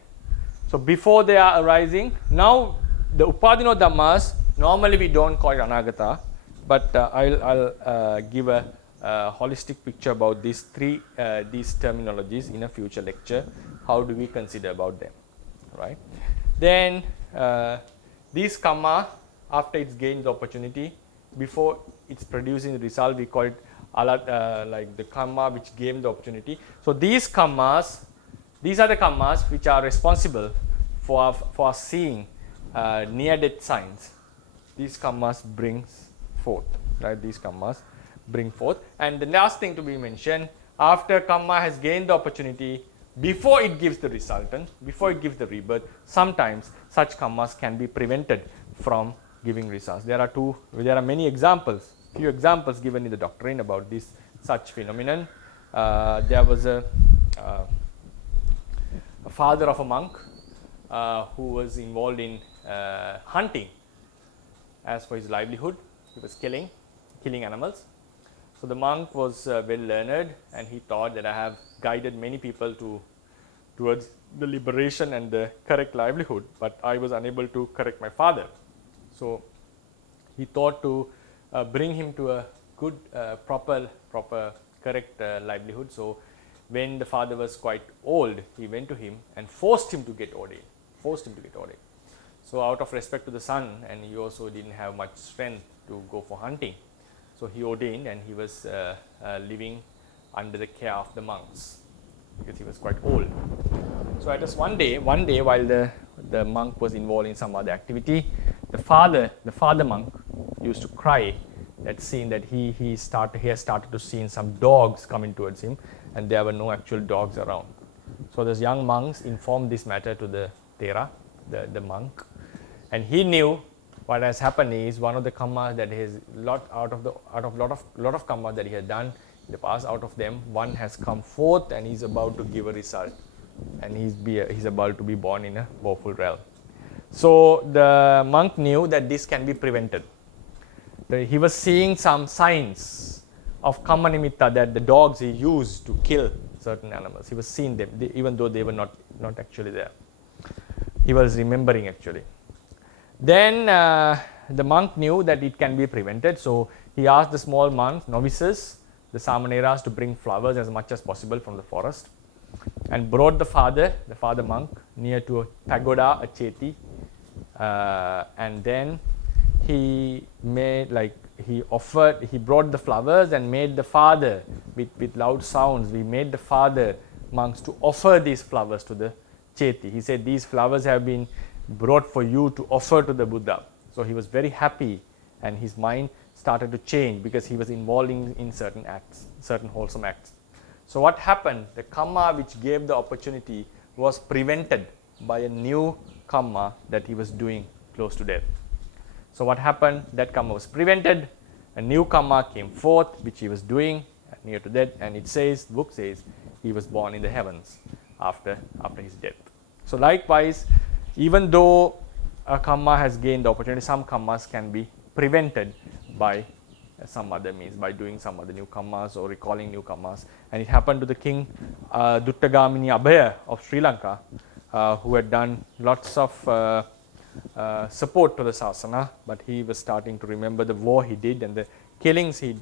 So before they are arising, now the upadino dhammas, normally we don't call it anagata, but I'll give a holistic picture about these these terminologies in a future lecture. How do we consider about them, right? Then these karma, after it's gained the opportunity, before it's producing the result, we call it like the karma which gave the opportunity. So these karmas, these are the karmas which are responsible for seeing near-death signs. These karmas brings forth, right? These karmas bring forth. And the last thing to be mentioned, after karma has gained the opportunity, before it gives the resultant, before it gives the rebirth, sometimes such karmas can be prevented from giving results. There are many examples, few examples given in the doctrine about this such phenomenon. There was a father of a monk who was involved in hunting as for his livelihood. He was killing animals. So the monk was well learned, and he thought that I have guided many people towards the liberation and the correct livelihood, but I was unable to correct my father. So he thought to bring him to a good, proper, correct livelihood. So when the father was quite old, he went to him and forced him to get ordained. So out of respect to the son, and he also didn't have much strength to go for hunting, so he ordained, and he was living under the care of the monks because he was quite old. So it was one day while the monk was involved in some other activity, the father monk used to cry at seeing that he has started to see some dogs coming towards him, and there were no actual dogs around. So the young monks informed this matter to the Thera, the monk, and he knew what has happened is one of the karmas that is lot of karmas that he had done in the past, out of them one has come forth and he's about to give a result, and he's about to be born in a woeful realm. So the monk knew that this can be prevented. He was seeing some signs of karma nimitta, that the dogs he used to kill certain animals, he was seeing them even though they were not actually there. He was remembering actually. Then the monk knew that it can be prevented, so he asked the small monks, novices, the samaneras, to bring flowers as much as possible from the forest, and brought the father monk near to a pagoda, a cheti, and then he brought the flowers and made the father, with loud sounds, we made the father monks to offer these flowers to the cheti. He said, these flowers have been brought for you to offer to the Buddha. So he was very happy, and his mind started to change because he was involved in certain acts, certain wholesome acts. So what happened? The karma which gave the opportunity was prevented by a new karma that he was doing close to death. So what happened? That karma was prevented, a new karma came forth which he was doing near to death, and the book says he was born in the heavens after his death. So likewise, even though a karma has gained the opportunity, some karmas can be prevented by some other means, by doing some other new karmas or recalling new karmas. And it happened to the king Duttagamini Abhaya of Sri Lanka, who had done lots of support to the sasana, but he was starting to remember the war he did and the killings he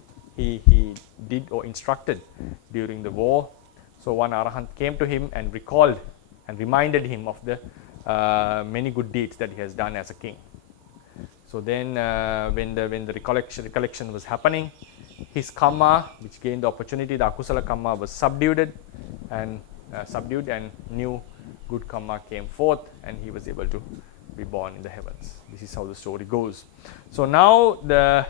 did or instructed during the war. So one Arahant came to him and recalled and reminded him of the many good deeds that he has done as a king. So then when the recollection was happening, his karma, which gained the opportunity, the akusala karma was subdued and new good karma came forth, and he was able to be born in the heavens. This is how the story goes. So now the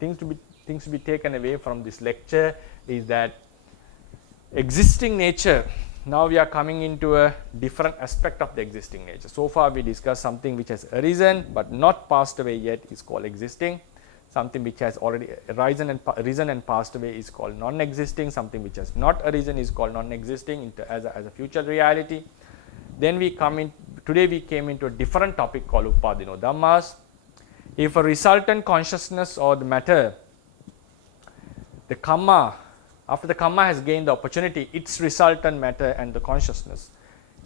things to be taken away from this lecture is that existing nature, now we are coming into a different aspect of the existing nature. So far we discussed something which has arisen but not passed away yet is called existing. Something which has already arisen and passed away is called non-existing. Something which has not arisen is called non-existing as a future reality. Then today we came into a different topic called Upadino Dhammas. If a resultant consciousness or the matter, the karma, after the karma has gained the opportunity, its resultant matter and the consciousness,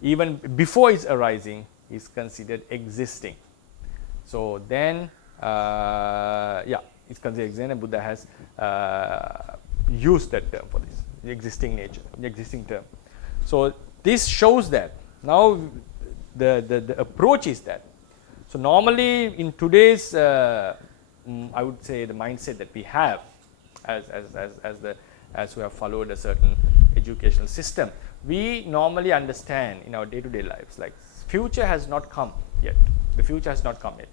even before its arising, is considered existing. So then, it's considered existing, and Buddha has used that term for this, the existing nature, the existing term. So this shows that now the approach is that. So normally in today's, I would say, the mindset that we have as who have followed a certain educational system, we normally understand in our day-to-day lives like future has not come yet. The future has not come yet.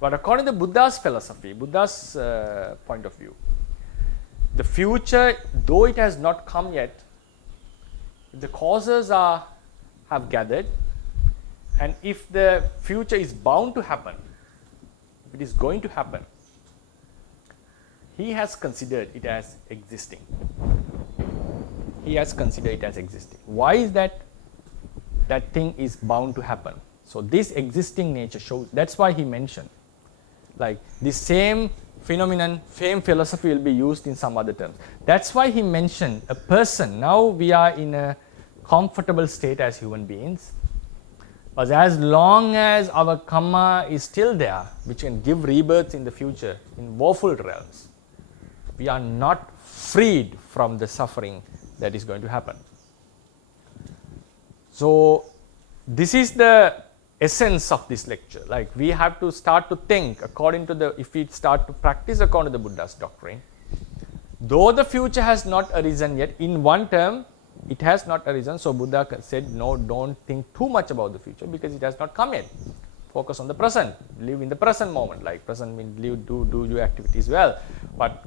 But according to Buddha's philosophy, Buddha's point of view, the future, though it has not come yet, the causes have gathered, and if the future is bound to happen, if it is going to happen, he has considered it as existing. He has considered it as existing. Why is that? That thing is bound to happen. So this existing nature shows, that's why he mentioned, like the same phenomenon, same philosophy will be used in some other terms. That's why he mentioned a person. Now we are in a comfortable state as human beings. But as long as our karma is still there, which can give rebirths in the future in woeful realms, we are not freed from the suffering that is going to happen. So this is the essence of this lecture. Like we have to start to think according to if we start to practice according to the Buddha's doctrine, though the future has not arisen yet, in one term it has not arisen, so Buddha said, no, don't think too much about the future because it has not come yet. Focus on the present, live in the present moment. Like present means do your activities well, but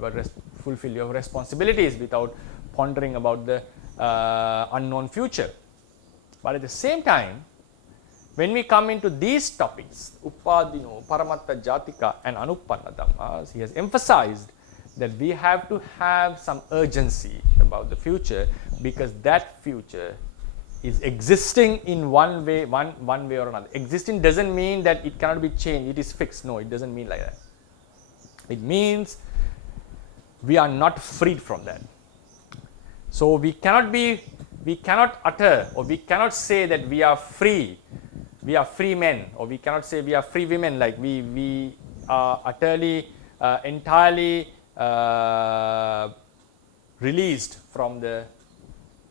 fulfill your responsibilities without pondering about the unknown future. But at the same time, when we come into these topics, Upadino, Paramatta Jatika and Anuppanna Dhammas, he has emphasized that we have to have some urgency about the future because that future is existing in one way or another. Existing doesn't mean that it cannot be changed, it is fixed. No, it doesn't mean like that. It means we are not freed from that. So we cannot utter or we cannot say that we are free men, or we cannot say we are free women, like we are utterly, entirely released from the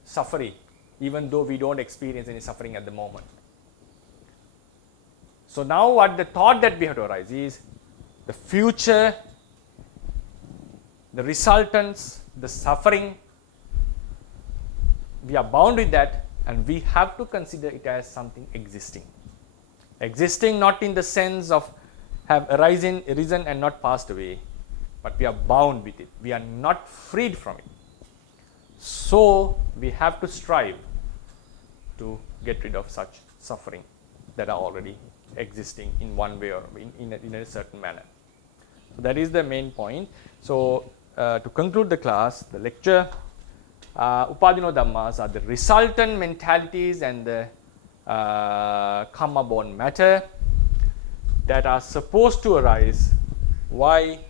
suffering, even though we don't experience any suffering at the moment. So now what the thought that we have to arise is the future, the resultants, the suffering, we are bound with that, and we have to consider it as something existing. Existing not in the sense of have arisen and not passed away, but we are bound with it. We are not freed from it. So we have to strive to get rid of such suffering that are already existing in one way or in a certain manner. So that is the main point. So to conclude the class, the lecture, Upadino Dhammas are the resultant mentalities and the karma-born matter that are supposed to arise. Why?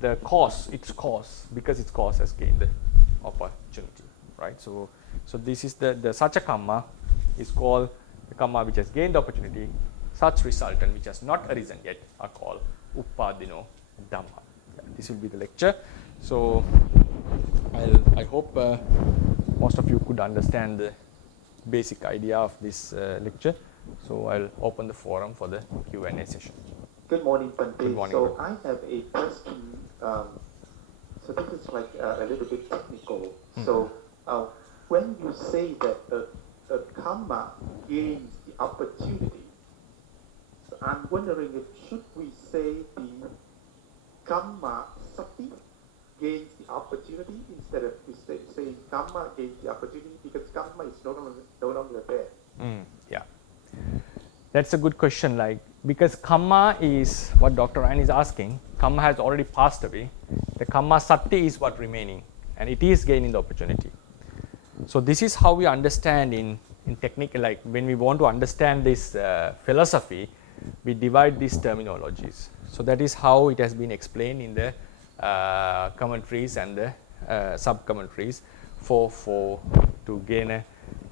The cause, because its cause has gained the opportunity, right? So this is the such a karma is called the karma which has gained the opportunity. such resultant which has not arisen yet are called Upadino Dhamma. This will be the lecture. So I hope most of you could understand the basic idea of this lecture. So I'll open the forum for the Q&A session. Good morning, Bante. Good morning. So I have a question. So this is like a little bit technical. So when you say that a karma gains the opportunity, so I'm wondering if should we say the karma sati gains the opportunity instead of we say karma gains the opportunity, because karma is no longer there. Yeah, that's a good question. Like, because karma is what Dr. Ryan is asking. Karma has already passed away. The karma sati is what remaining, and it is gaining the opportunity. So this is how we understand in technical, like when we want to understand this philosophy, we divide these terminologies. So that is how it has been explained in the commentaries and the sub-commentaries for to gain a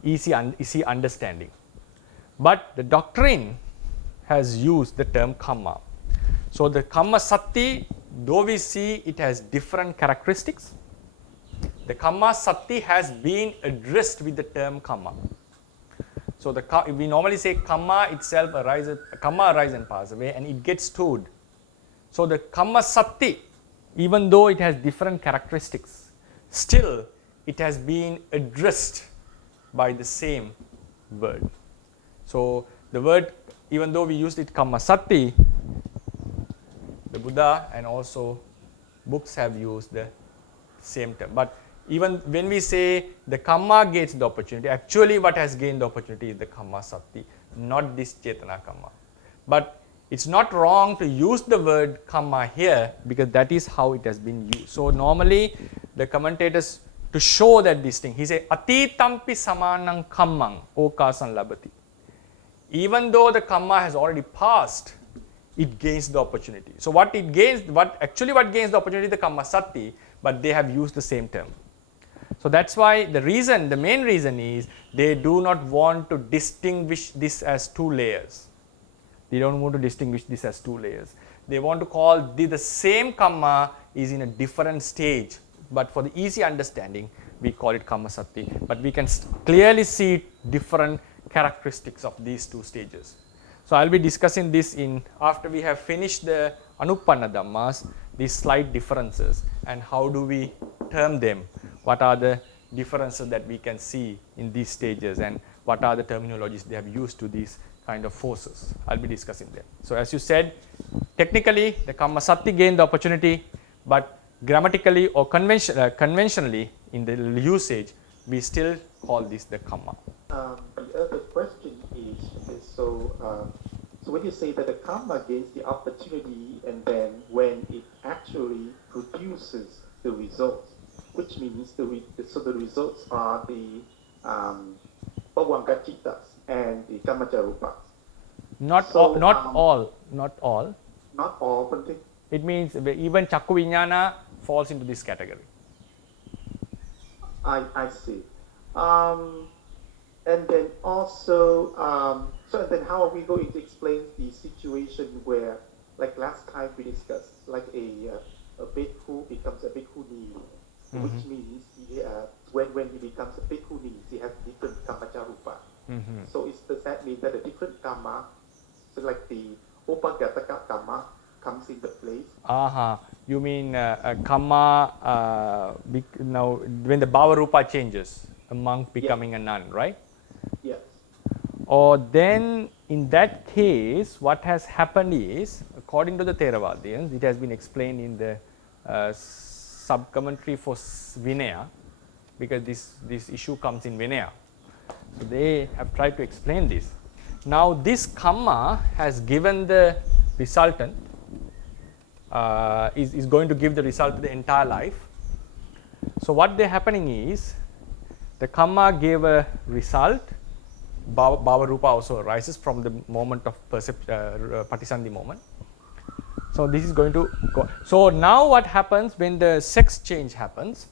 easy understanding. But the doctrine has used the term karma. So the karma sati, though we see it has different characteristics, the karma sati has been addressed with the term karma. So we normally say karma itself arises and passes away, and it gets stored. So the karma sati, even though it has different characteristics, still it has been addressed by the same word. So the word, even though we used it karma sati, the Buddha and also books have used the same term. But even when we say the karma gains the opportunity, actually what has gained the opportunity is the karma sati, not this chetana karma. But it's not wrong to use the word karma here, because that is how it has been used. So normally the commentators, to show that this thing, he say atitampi samanang kammang okasan labati. Even though the karma has already passed, it gains the opportunity. So what gains the opportunity is the karma sati, but they have used the same term. So that's why the main reason is they do not want to distinguish this as two layers. They don't want to distinguish this as two layers. They want to call the same karma is in a different stage, but for the easy understanding, we call it karma sati. But we can clearly see different characteristics of these two stages. So I'll be discussing this after we have finished the Anupanna Dhammas, these slight differences, and how do we term them, what are the differences that we can see in these stages, and what are the terminologies they have used to these kind of forces. I'll be discussing them. So as you said, technically the karma sati gained the opportunity, but grammatically or conventionally in the usage, we still call this the karma. The other question is so when you say that the karma gains the opportunity, and then when it actually produces the results, which means the results are the Bhavanga-cittas and the Kammacarupas. Not all. Not all, but It means even Chakku Vijnana falls into this category. I see. And then also, so then how are we going to explain the situation where, like last time we discussed, like a bhikkhu becomes a bhikkhuni, which means when he becomes a bhikkhuni, he has different kammacarupa. So does that mean that a different karma, so like the upagataka karma, comes into place? You mean karma, now when the bhava rupa changes, a monk becoming a nun, right? Yes. Or then in that case, what has happened is, according to the Theravadians, it has been explained in the sub-commentary for Vinaya, because this issue comes in Vinaya. So they have tried to explain this. Now this karma has given the resultant, is going to give the result to the entire life. So what is happening is, the karma gave a result, bhava rupa also arises from the moment of patisandhi moment. So this is going to go. So now what happens when the sex change happens,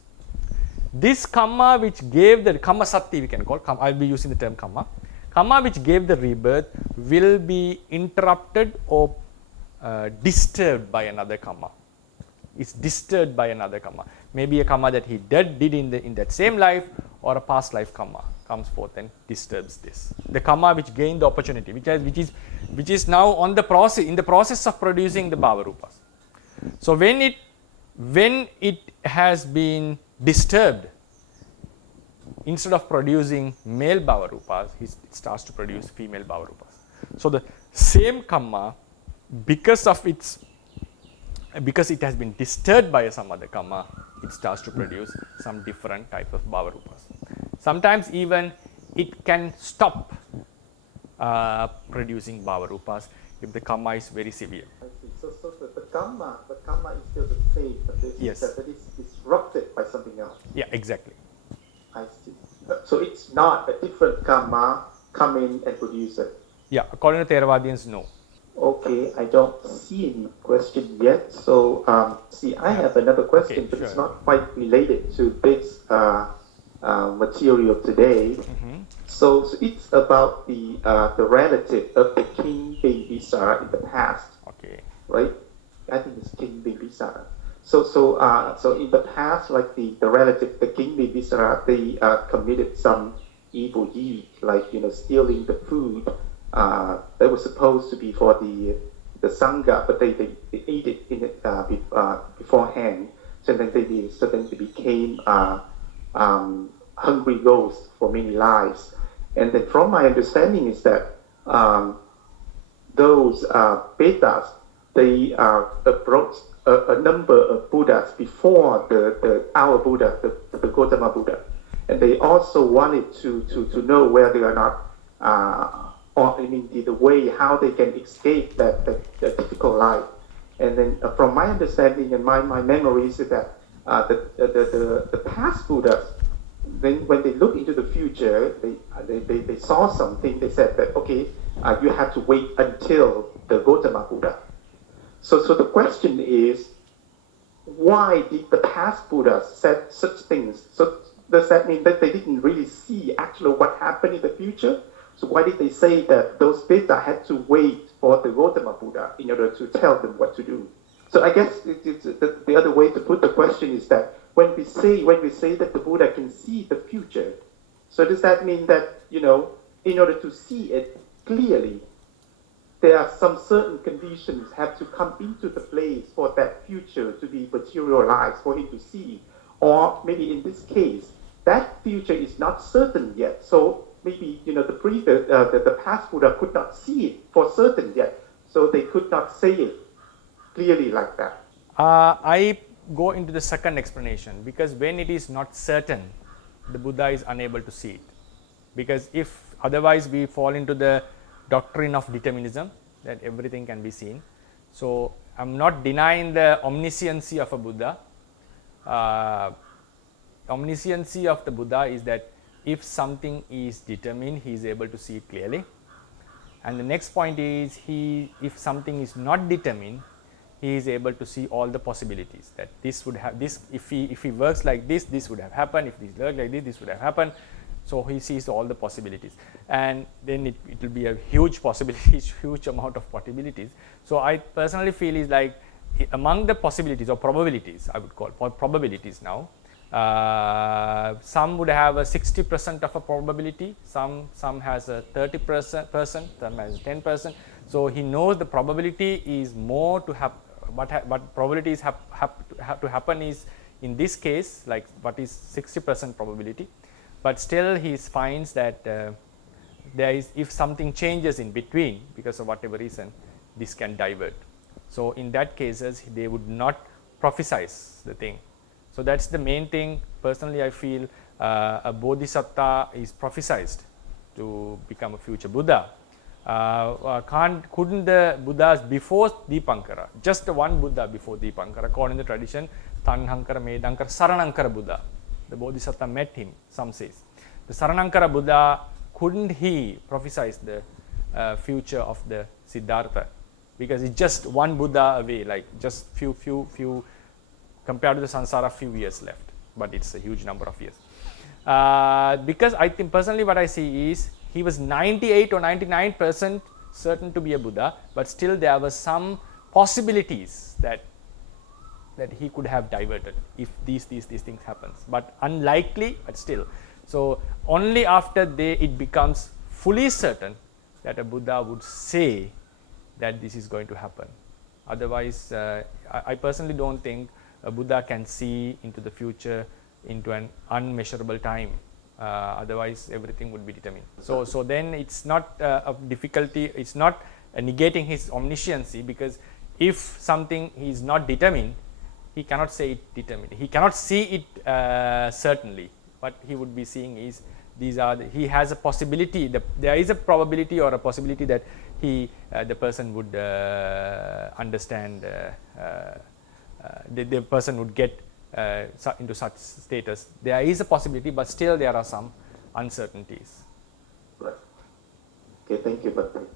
this karma which gave the karma sati, we can call, I will be using the term karma, Karma which gave the rebirth will be interrupted or disturbed by another karma. It's disturbed by another karma. Maybe a karma that he did in that same life, or a past life karma comes forth and disturbs this. The karma which gained the opportunity, which is now in the process of producing the bhava rupas. So when it has been disturbed, instead of producing male bhava rupas, it starts to produce female bhava rupas. So the same karma, because it has been disturbed by some other karma, it starts to produce some different type of bhava rupas. Sometimes even it can stop producing bhava rupas if the karma is very severe. I see. So the karma is still the same, but Yes. that is disrupted by something else. Yeah, exactly. I see. So it's not a different karma come in and produce it. Yeah, according to Theravadians, no. Okay, I don't see any question yet. So, I have another question, Okay, but it's sure. not quite related to this material today. So it's about the relative of the King Bimbisara in the past, Okay. right? I think it's King Bimbisara. So in the past, like the relative, the King Bimbisara, they committed some evil deed, like stealing the food that was supposed to be for the sangha, but they ate it in it beforehand. So then they became hungry ghosts for many lives. And then from my understanding is that those Vedas, they approached a number of Buddhas before our Buddha, the Gautama Buddha. And they also wanted to know where they are not, the way how they can escape that difficult life. And then from my understanding and my memories is that the past Buddhas, when they look into the future, they saw something. They said that, okay, you have to wait until the Gautama Buddha. So the question is, why did the past Buddhas said such things? So does that mean that they didn't really see actually what happened in the future? So why did they say that those Vedas had to wait for the Gautama Buddha in order to tell them what to do? So I guess the other way to put the question is that when we say that the Buddha can see the future, so does that mean that in order to see it clearly, there are some certain conditions have to come into the place for that future to be materialized for him to see, or maybe in this case that future is not certain yet. So maybe the past Buddha could not see it for certain yet, so they could not say it clearly like that. I go into the second explanation, because when it is not certain, the Buddha is unable to see it. Because if otherwise we fall into the doctrine of determinism, that everything can be seen. So I'm not denying the omnisciency of a Buddha. Omnisciency of the Buddha is that if something is determined, he is able to see it clearly. And the next point is, if something is not determined, he is able to see all the possibilities, that this would have this, if he works like this would have happened, if this works like this would have happened. So he sees all the possibilities, and then it will be a huge possibilities, huge amount of possibilities. So I personally feel is like among the possibilities or probabilities, I would call probabilities now, some would have a 60% of a probability, some has a 30%, some has 10%. So he knows the probability is more to have, what probabilities have to happen is in this case like what is 60% probability. But still he finds that there is, if something changes in between because of whatever reason, this can divert. So in that cases they would not prophesize the thing. So that's the main thing. Personally I feel a Bodhisattva is prophesized to become a future Buddha. Couldn't the Buddhas before Dipankara, just one Buddha before Dipankara, according to the tradition, Tanhankara, Medankara, Saranankara Buddha, the Bodhisattva met him, some says. The Saranankara Buddha, couldn't he prophesize the future of the Siddhartha? Because it's just one Buddha away, like just few compared to the samsara, few years left, but it's a huge number of years. Because I think personally what I see is, he was 98 or 99% certain to be a Buddha, but still there were some possibilities that he could have diverted if these things happens, but unlikely, but still. So only after it becomes fully certain that a Buddha would say that this is going to happen. Otherwise, I personally don't think a Buddha can see into the future, into an unmeasurable time. Otherwise, everything would be determined. So then it's not a difficulty, it's not negating his omnisciency, because if something is not determined, he cannot say it determined. He cannot see it certainly. What he would be seeing is he has a possibility, there is a probability or a possibility that the person would understand, the person would get into such status. There is a possibility, but still there are some uncertainties. Right. Okay, thank you, Bhante.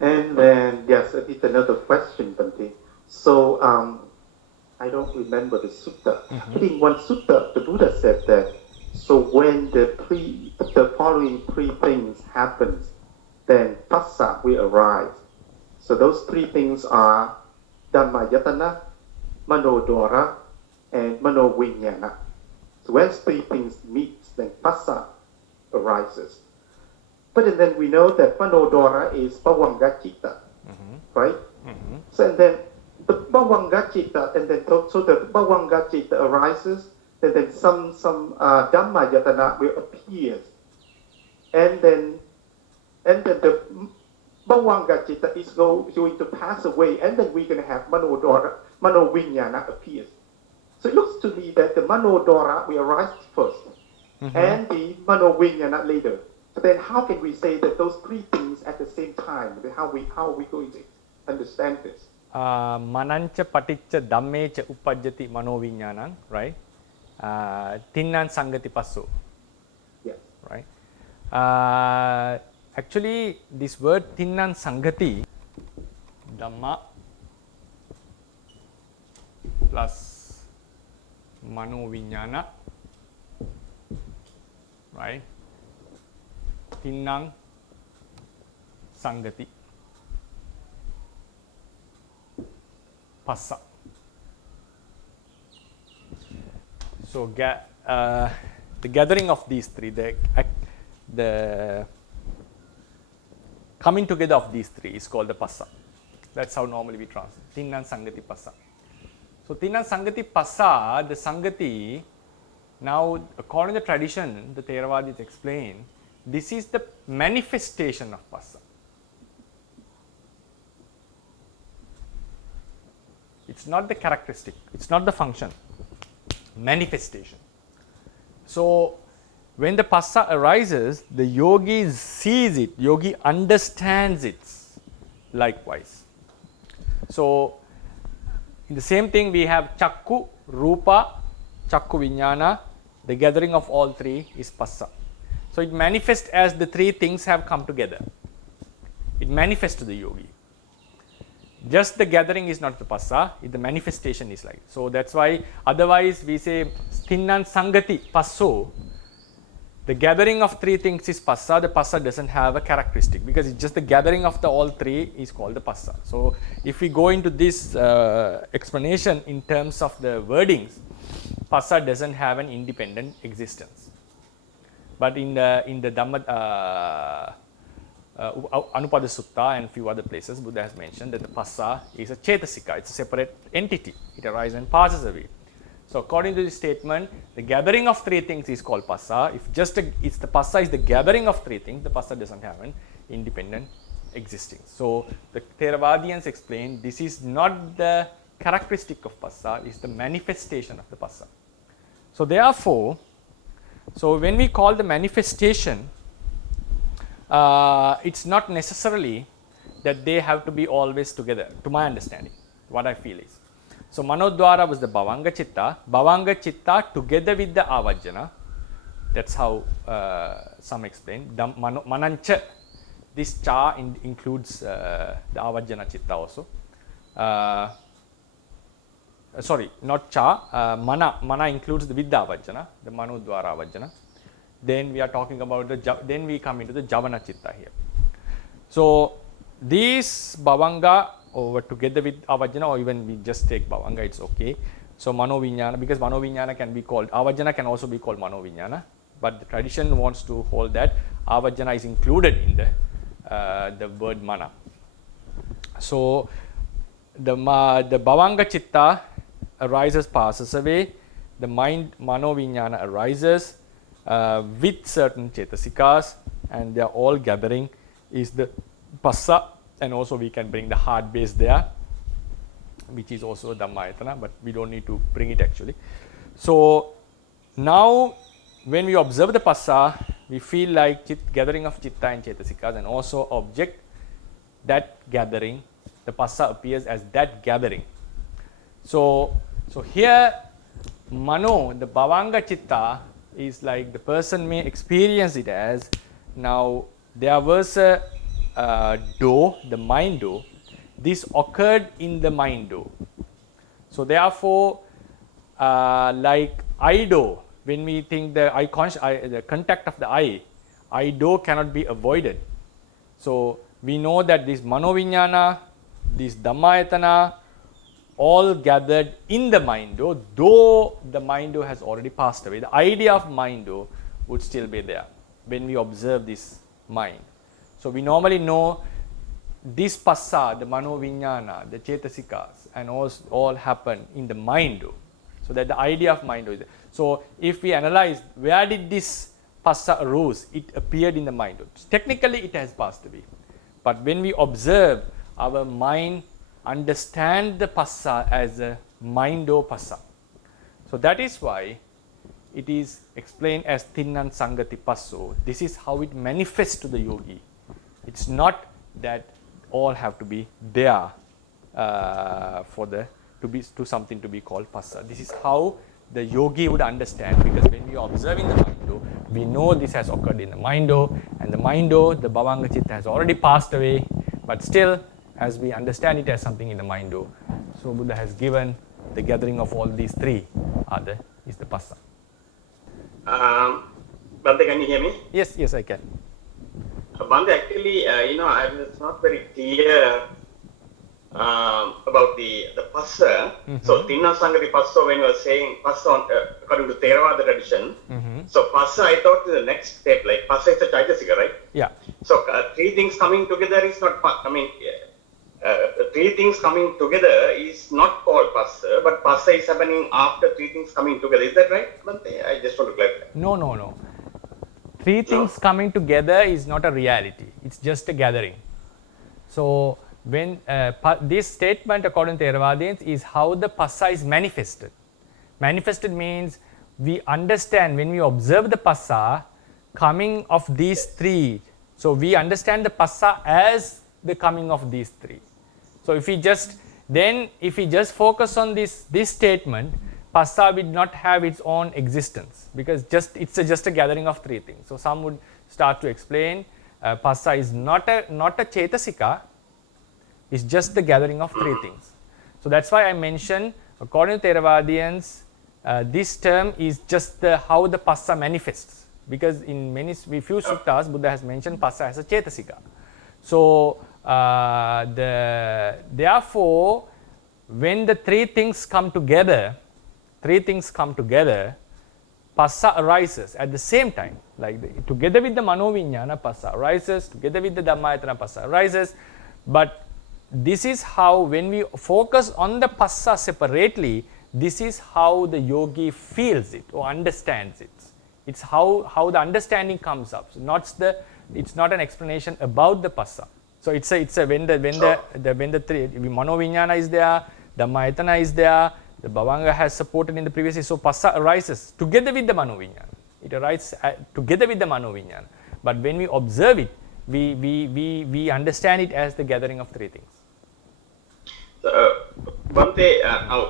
And then, yes, it's another question, Bhante. So, I don't remember the sutta. I think one sutta, the Buddha said that, so when the following three things happens, then phassa will arise. So those three things are dhamma yatana, manodora, and manovinyana. So when three things meet, then phassa arises. But then we know that manodora is bhavanga citta, right? So and then the bhavanga citta, and then so the bhavanga citta arises, and then some dhamma yatana will appear, and then the bhavanga citta is going to pass away, and then we're going to have manovinyana appears. So it looks to me that the manodora will arise first, and the manovinyana later. But then how can we say that those three things at the same time? How are we going to understand this? Manancha paticca dhammecha uppajjati manovinyana, right? Tinnan sangati passo. Yes. Right? Actually, this word tinnan sangati, dhamma plus manovinyana, right? Tinnan sangati passa. So the gathering of these three, the coming together of these three is called the passa. That's how normally we translate. Tinnan sangati passa. So tinnan sangati passa, the sangati, now according to the tradition, the Theravadis explain, this is the manifestation of passa. It's not the characteristic, it's not the function. Manifestation. So when the passa arises, the yogi sees it, yogi understands it likewise. So in the same thing we have chakku, rupa, chakku viññāna, the gathering of all three is passa. So it manifests as the three things have come together. It manifests to the yogi. Just the gathering is not the passa, the manifestation is like. So that's why otherwise we say tinnan sangati passo. The gathering of three things is passa. The passa doesn't have a characteristic because it's just the gathering of the all three is called the passa. So if we go into this explanation in terms of the wordings, passa doesn't have an independent existence. But in the Dhamma Anupada Sutta and few other places, Buddha has mentioned that the passa is a chetasika, it's a separate entity. It arises and passes away. So according to this statement, the gathering of three things is called passa. If the passa is the gathering of three things, the passa doesn't have an independent existing. So the Theravadians explain this is not the characteristic of passa, it's the manifestation of the passa. So therefore, when we call the manifestation, it's not necessarily that they have to be always together, to my understanding, what I feel is. So Manodwara was the Bhavanga Chitta together with the Avajjana, that's how some explain. Manancha, this cha includes the Avajjana Chitta also. Sorry, not cha, mana includes the Vidya Avajjana, the Manodwara Avajjana. then we are talking about then we come into the Javana Chitta here. So these Bhavanga over together with Avajjana, or even we just take Bhavanga, it's okay. So Mano Vijnana, because Mano Vijnana can be called, Avajjana can also be called Mano Vijnana, but the tradition wants to hold that Avajjana is included in the word Mana. So the Bhavanga Chitta arises, passes away, the mind Mano Vijnana arises with certain Chetasikas, and they are all gathering is the Passa, and also we can bring the hard base there, which is also Dhammayatana, but we don't need to bring it actually. So now when we observe the Passa, we feel like gathering of Chitta and Chetasikas, and also object that gathering, the Passa appears as that gathering. So here Mano, the Bhavanga Chitta, is like the person may experience it as, now there was a do, the mind do, this occurred in the mind do. So therefore, like I do, when we think the contact of the I do cannot be avoided. So we know that this Mano Vijnana, this Dhammayatana, all gathered in the mind do, though the mind do has already passed away. The idea of mind do would still be there when we observe this mind. So we normally know this Passa, the Mano Vijnana, the Chetasikas, and all happen in the mind do. So that the idea of mind do is there. So if we analyze where did this Passa arose, it appeared in the mind do. Technically it has passed away. But when we observe, our mind understand the Passa as a mind-o Passa. So that is why it is explained as Tinnan Sangati Passo. This is how it manifests to the yogi. It's not that all have to be there to something to be called Passa. This is how the yogi would understand, because when we are observing the mind-o, we know this has occurred in the mind-o, and the mind-o, the Bhavanga Chitta, has already passed away, but still, as we understand it as something in the mind-o, so Buddha has given the gathering of all these three is the Passa. Bhante, can you hear me? Yes, I can. Bhante, actually, I was not very clear about the Passa. So, Tinna Sangati Passa, when you were saying Passa according to Theravada tradition, so Passa, I thought is the next step, like Passa is a Chaitasika, right? Yeah. So, three things coming together is not, three things coming together is not called Passa, but Passa is happening after three things coming together. Is that right, Bhante? I just want to clarify. No. Three things coming together is not a reality. It's just a gathering. So when this statement according to Theravadians is how the Passa is manifested. Manifested means we understand when we observe the Passa coming of these three. So we understand the Passa as the coming of these three. So if we just focus on this statement, Passa will not have its own existence, because it's just a gathering of three things. So some would start to explain Passa is not a Chetasika, it's just the gathering of three things. So that's why I mentioned, according to Theravadians, this term is just how the Passa manifests, because in few suttas Buddha has mentioned Passa as a Chetasika. So therefore, when the three things come together, Passa arises at the same time. Like together with the Mano Vijnana, Passa arises, together with the Dhammayatana, Passa arises. But this is how, when we focus on the Passa separately, this is how the yogi feels it or understands it. It's how the understanding comes up. So it's not an explanation about the Passa. So it's a when the three Mano Vijnana is there, Dhammayatana is there, the Bhavanga has supported in the previous. So Passa arises together with the Mano Vijnana. It arises together with the Mano Vijnana. But when we observe it, we understand it as the gathering of three things. Bhante,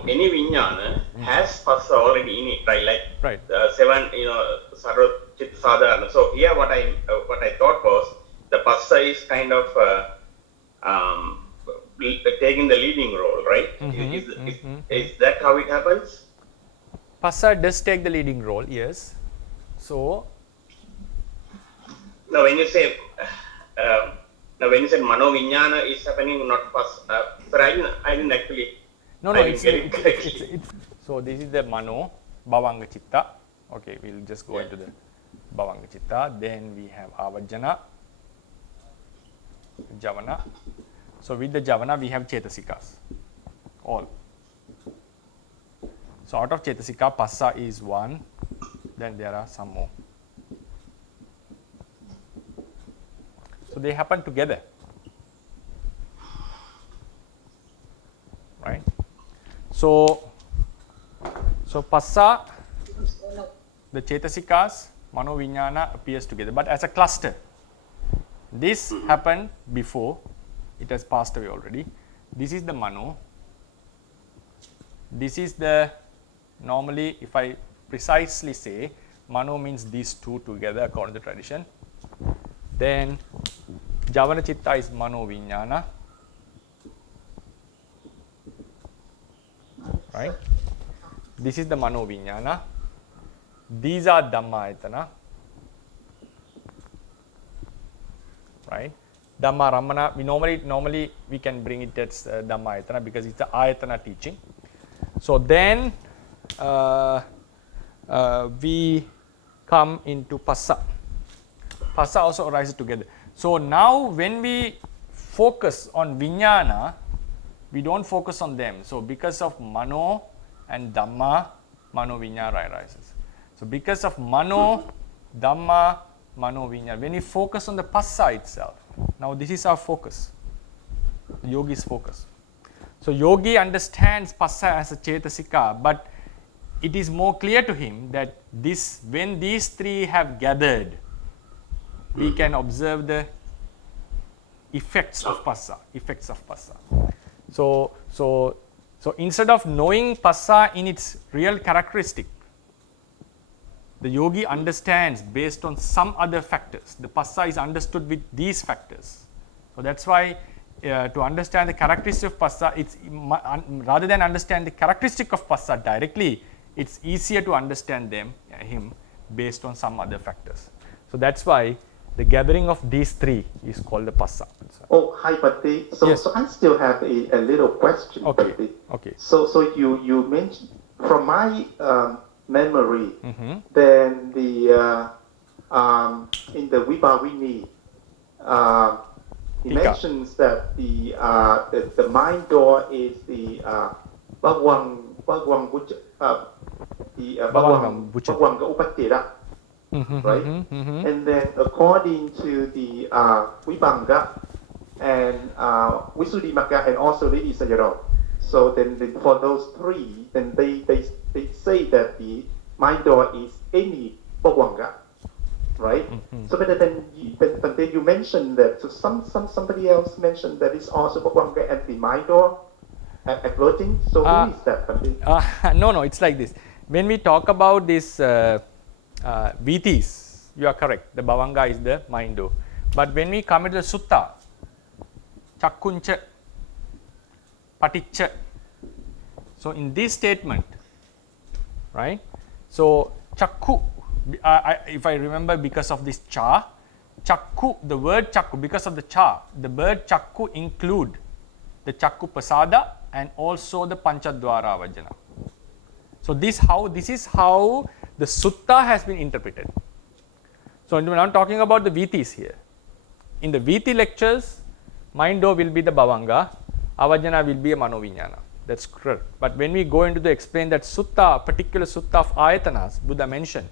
any Vijnana has Passa already in it, right? Like seven, Sarva Chitta Sadharana. So here what I thought was the Passa is kind of taking the leading role, right? Is that how it happens? Passa does take the leading role, yes. So Now, when you say mano vijnana is happening, not past. But I didn't actually. No, I didn't get it it's correctly. so this is the mano bhavanga chitta. Okay, we'll just go into the bhavanga chitta. Then we have avajjana, javana. So with the javana we have chetasikas, all. So out of chetasika, passa is one. Then there are some more. So they happen together, right? So passa, the chetasikas, mano vijnana appears together, but as a cluster. This happened before, it has passed away already. This is the mano. This is the, normally if I precisely say, mano means these two together according to tradition. Then javana chitta is mano vijnana, right? This is the mano vijnana. These are dhamma ayatana, right? Dhamma ramana, we normally we can bring it as dhamma ayatana because it's the ayatana teaching. So then we come into passa. Passa also arises together. So now when we focus on vijnana, we don't focus on them. So because of mano and dhamma, mano vijnana arises. So because of mano, dhamma, mano vijnana, when we focus on the passa itself, now this is our focus, the yogi's focus. So yogi understands passa as a chetasika, but it is more clear to him that this, when these three have gathered, we can observe the effects of passa. So instead of knowing passa in its real characteristic, the yogi understands based on some other factors. The passa is understood with these factors. So that's why to understand the characteristic of passa, it's rather than understand the characteristic of passa directly, it's easier to understand him based on some other factors. So that's why the gathering of these three is called the passa. Oh, hi, Patti. So, Yes. so I still have a little question, Okay. Patti. Okay. So you mentioned, from my memory, then the in the Vibhavini, he Tika. mentions that the mind door is the Bhagwan Bhavangam Vucchate. Bhagwanga Upattira, right? And then according to the Vibhanga and Visuddhimagga and also Riddhi Sayadaw, so then for those three, then they say that the mind door is any Bhagwanga, right? So but then you mentioned that, so somebody else mentioned that it's also Bhagwanga and the mind door approaching. So who is that? No, it's like this. When we talk about this Vitis, you are correct. The Bhavanga is the Mindo. But when we come to the Sutta, Chakkuncha, Paticca. So in this statement, right? So Chakku, if I remember, because of this cha, Chakku, the word Chakku, because of the cha, the word Chakku include the Chakku Pasada and also the Panchadwara Vajana. So this is how the Sutta has been interpreted. So we're not talking about the Vitis here. In the Viti lectures, Mindo will be the Bhavanga, Avajana will be a Manovinyana. That's correct. But when we go into the explain that Sutta, particular Sutta of Ayatanas, Buddha mentioned,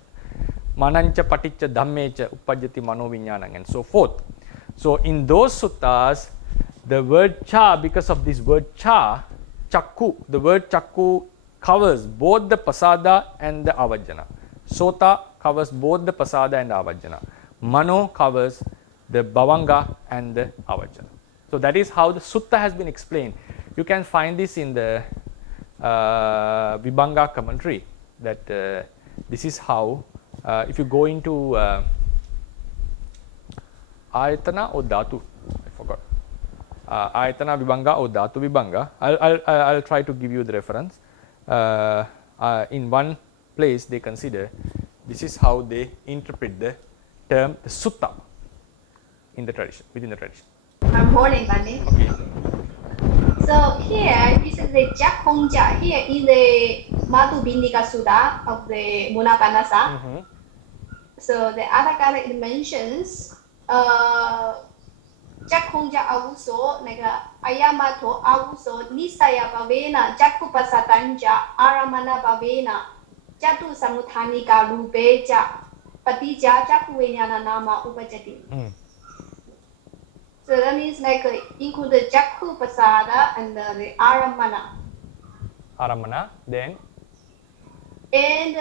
Manancha Paticca Dhammecha Upajjati Manovinyanam and so forth. So in those suttas, the word cha, because of this word cha, Chakku, the word Chakku covers both the Pasada and the Avajjana. Sota covers both the Pasada and Avajjana. Mano covers the Bhavanga and the Avajjana. So that is how the Sutta has been explained. You can find this in the Vibhanga commentary, that this is how, if you go into Ayatana or Dhatu, I forgot, Ayatana Vibhanga or Dhatu Vibhanga, I'll try to give you the reference. In one place they consider, this is how they interpret the term the Sutta. in the tradition, within the tradition. Morning, Bani. Okay. So here, this is the Jakhongja. Here in the Madhubindika Sutta of the Munapanasa. So the other guy it mentions, Jakhongja avuso, naga ayamato avuso, nisaya bhavena, jakupasatanja, aramana bhavena, jatu samuthanika rupeja, patija jakuvenyana nama upajati. So that means like include the Jakku Pasada and the Aramana. Aramana, then? And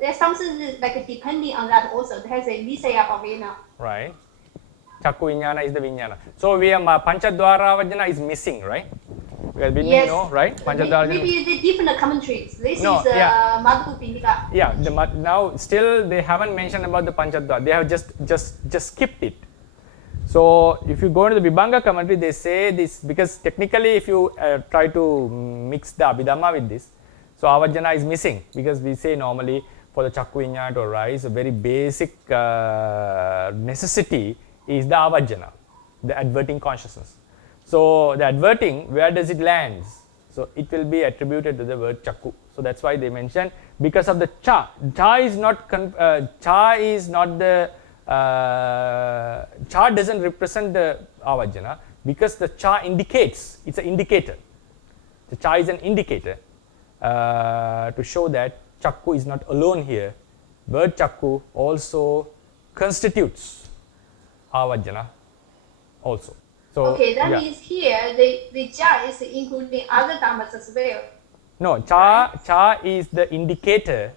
there's something like depending on that also. It has a Nisaya Pavena. Right. Chakku Vijnana is the Vijnana. So we are Panchadwara Vajana is missing, right? We have been no, right? Panchadwara maybe the different commentaries. This no, is Madhupindika. Yeah, now still they haven't mentioned about the Panchadwara. They have just skipped it. So if you go into the Vibhanga commentary, they say this because technically if you try to mix the Abhidhamma with this, so Avajjana is missing because we say normally for the Chakku Vijnana to arise, a very basic necessity is the Avajjana, the adverting consciousness. So the adverting, where does it land? So it will be attributed to the word Chakku. So that's why they mention because of the Cha. Cha is not the Cha doesn't represent the Avajjana because the Cha indicates, it's an indicator. The Cha is an indicator to show that Chakku is not alone here. Word Chakku also constitutes Avajjana also. So, okay, that means here the Cha is including other dhammas as well. No, Cha is the indicator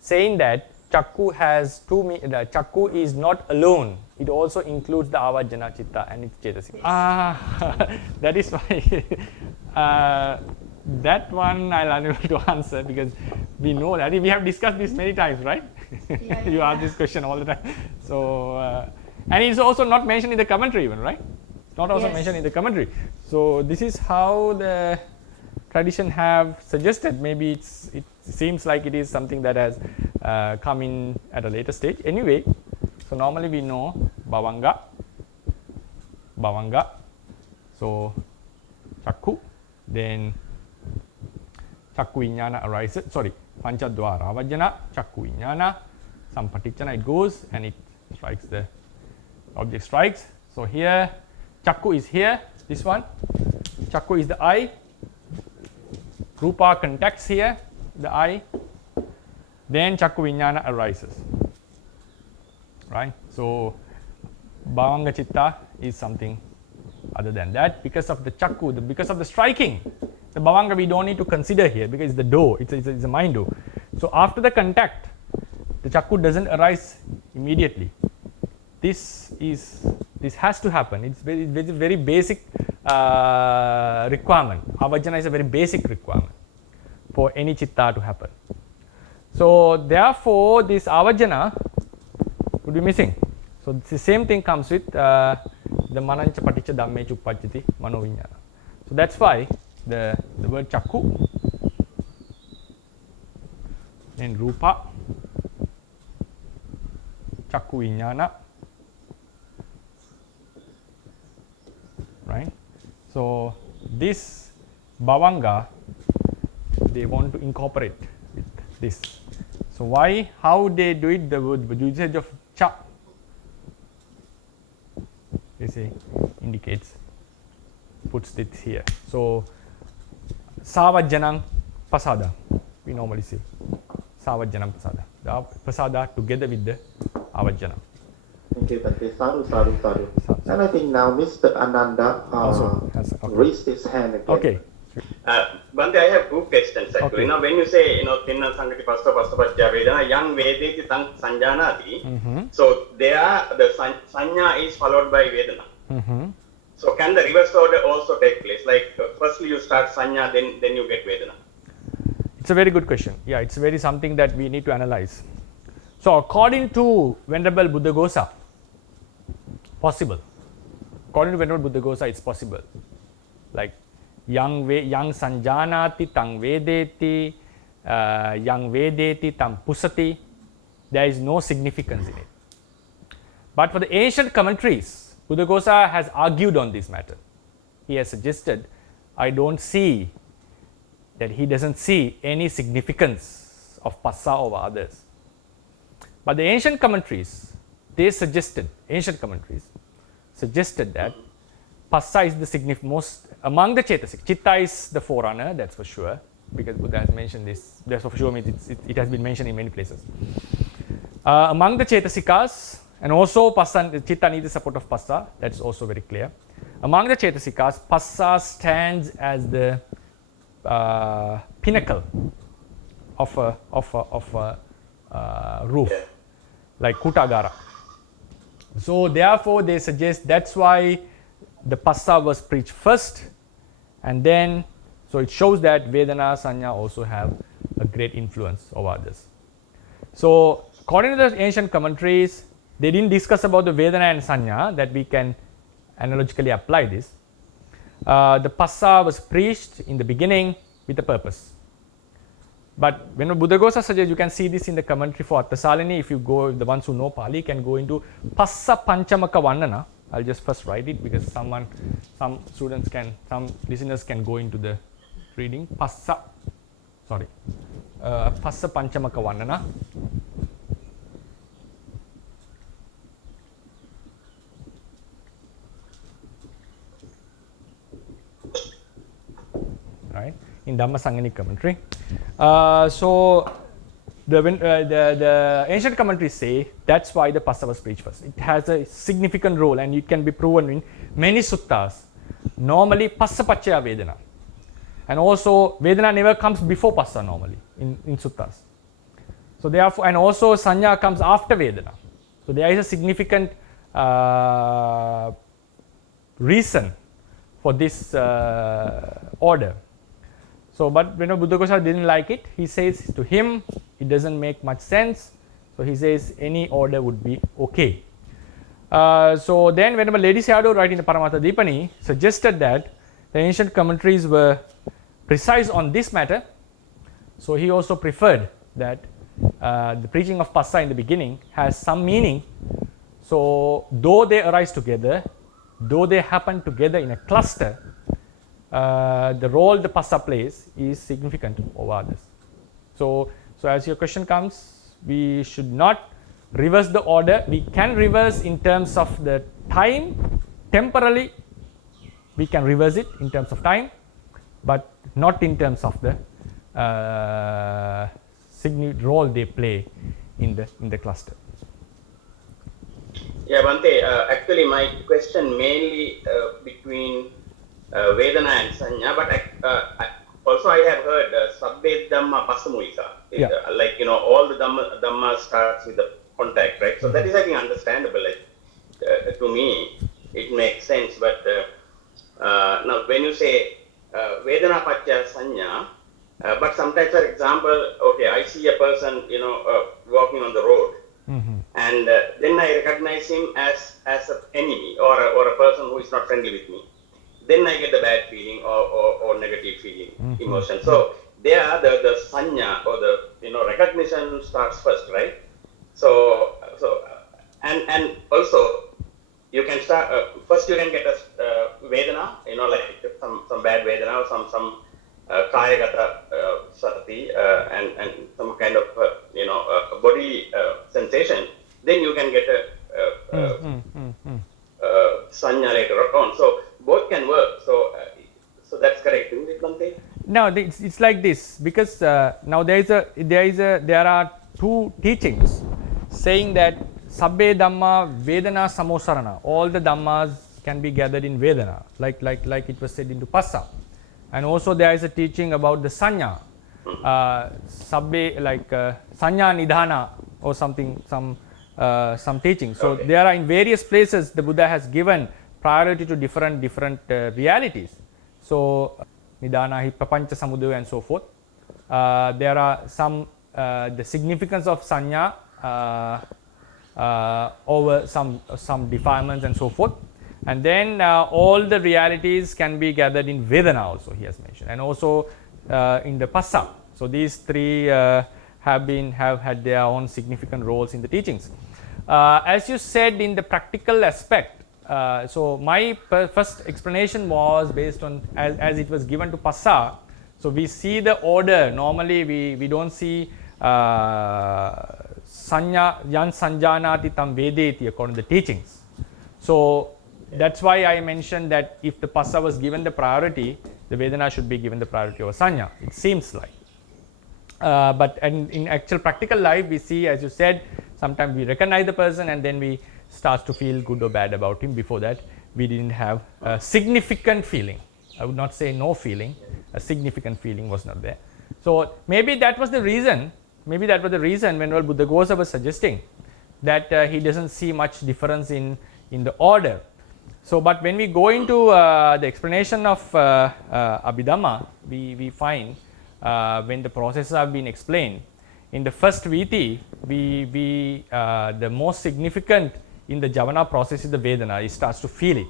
saying that Chakku has Chakku is not alone. It also includes the Avajjana Chitta and its Chetasika. That is why that one I'll unable to answer because we know that we have discussed this many times, right? Yeah, You ask this question all the time. So and it's also not mentioned in the commentary even, right? Not also mentioned in the commentary. So this is how the tradition have suggested. Maybe it seems like it is something that has come in at a later stage. Anyway, so normally we know Bhavanga, so Chakku, then Chakku Vijnana arises, Panchadwara Avajjana, Chakku Vijnana, Sampatichana it goes and it strikes the object strikes. So here Chakku is here, this one, Chakku is the eye, Rupa contacts here, the eye, then Chakku Vijnana arises, right? So Bhavanga Chitta is something other than that because of the Chakku, because of the striking. The Bhavanga we don't need to consider here because it's the door, it's a mind door. So after the contact, the Chakku doesn't arise immediately. This has to happen. It's very basic requirement. Avajjana is a very basic requirement for any chitta to happen. So therefore, this Avajjana would be missing. So the same thing comes with the Manancha Paticca Dhamme Uppajjati Manoviññāna. So that's why the word Chakku, then Rupa, Chakku Vijnana, right? So this Bhavanga they want to incorporate with this. So why, how they do it, the usage of Cha, they say indicates, puts it here. So Savajjanam Pasada, we normally say Savajjanam Pasada, the Pasada together with the Avajjana. Thank you, Bhante. Sadhu. And I think now Mr. Ananda raised his hand again. Okay. Bhante, I have two questions actually. Okay. Now, when you say, Tinna Sangati Pasta Pastapajja Vedana, Yang Vedeti Tang Sanjanati, so there the Sanya is followed by Vedana. So can the reverse order also take place? Like firstly you start Sanya, then you get Vedana. It's a very good question. Yeah, it's very something that we need to analyze. So according to Venerable Buddhaghosa, possible. According to Venerable Buddhaghosa, it's possible. Like yang sanjanati tang vedeti, yang vedeti tam pusati, there is no significance in it. But for the ancient commentaries, Buddhaghosa has argued on this matter. He has suggested, I don't see that he doesn't see any significance of passa over others. But the ancient commentaries, they suggested, that passa is the most among the Chetasika. Chitta is the forerunner, that's for sure, because Buddha has mentioned this. That's for sure means it has been mentioned in many places. Among the Chetasikas, and also passa, Chitta needs the support of passa, that's also very clear. Among the Chetasikas, passa stands as the pinnacle of a roof, like Kutagara. So therefore they suggest that's why the passa was preached first, and then so it shows that Vedana, Sanya also have a great influence over others. So according to the ancient commentaries, they didn't discuss about the Vedana and Sanya, that we can analogically apply this. The passa was preached in the beginning with a purpose. But when Buddhaghosa suggests, you can see this in the commentary for Attasalini. If you go, the ones who know Pali can go into Passa Panchamaka Vannana. I'll just first write it because some listeners can go into the reading. Passa Panchamaka Vannana. Right, in Dhammasangani commentary. So the ancient commentaries say that's why the passa was preached first. It has a significant role and it can be proven in many suttas. Normally passa pacchaya vedana, and also vedana never comes before passa normally in suttas. So therefore, and also sanya comes after vedana. So there is a significant reason for this order. So, but when Buddhaghosa didn't like it, he says to him, it doesn't make much sense. So he says any order would be okay. So then Venerable Lady Sayadaw, writing the Paramattha Dipani, suggested that the ancient commentaries were precise on this matter. So he also preferred that the preaching of passa in the beginning has some meaning. So though they arise together, though they happen together in a cluster, the role the passa plays is significant over others. So as your question comes, we should not reverse the order. We can reverse in terms of the time, temporarily we can reverse it in terms of time, but not in terms of the role they play in the cluster. Yeah, Bhante, actually my question mainly between Vedana and Sanya, but also I have heard Sabbe Dhamma Passamulika. Yeah. Like, all the Dhamma starts with the contact, right? So that is, I think, understandable. Like, to me, it makes sense. But now when you say Vedana Pacchaya Sanya, but sometimes, for example, okay, I see a person, walking on the road, and then I recognize him as an enemy or a person who is not friendly with me. Then I get the bad feeling or negative feeling, emotion. So there the sanya or the recognition starts first, right? So and also you can start first. You can get a vedana, like some bad vedana or some kayagata sati and some kind of bodily sensation. Then you can get a sanya later on. So both can work. So that's correct, isn't it, Bhante? No, it's like this, because now there are two teachings saying that Sabbe Dhamma Vedana Samosarana. All the Dhammas can be gathered in Vedana, like it was said into Passa. And also there is a teaching about the Sanya, Sabbe, like Sanya Nidhana or something, some teaching. So Okay. there are in various places the Buddha has given priority to different realities. So Nidana, Papancha Samudaya and so forth. There are some the significance of Sanya over some defilements and so forth. And then all the realities can be gathered in Vedana also, he has mentioned, and also in the Passa. So these three have had their own significant roles in the teachings. As you said, in the practical aspect, so my first explanation was based on as it was given to Passa. So we see the order. Normally we don't see sanya yan sanjanati tam vedeti according to the teachings. So that's why I mentioned that if the Passa was given the priority, the Vedana should be given the priority over Sanya. It seems like. But in actual practical life, we see, as you said, sometimes we recognize the person and then we start to feel good or bad about him. Before that, we didn't have a significant feeling. I would not say no feeling. A significant feeling was not there. So maybe that was the reason. Maybe that was the reason when Buddhaghosa was suggesting that he doesn't see much difference in the order. So, but when we go into the explanation of Abhidhamma, we find when the processes have been explained, in the first Viti, the most significant in the Javana process is the Vedana. It starts to feel it.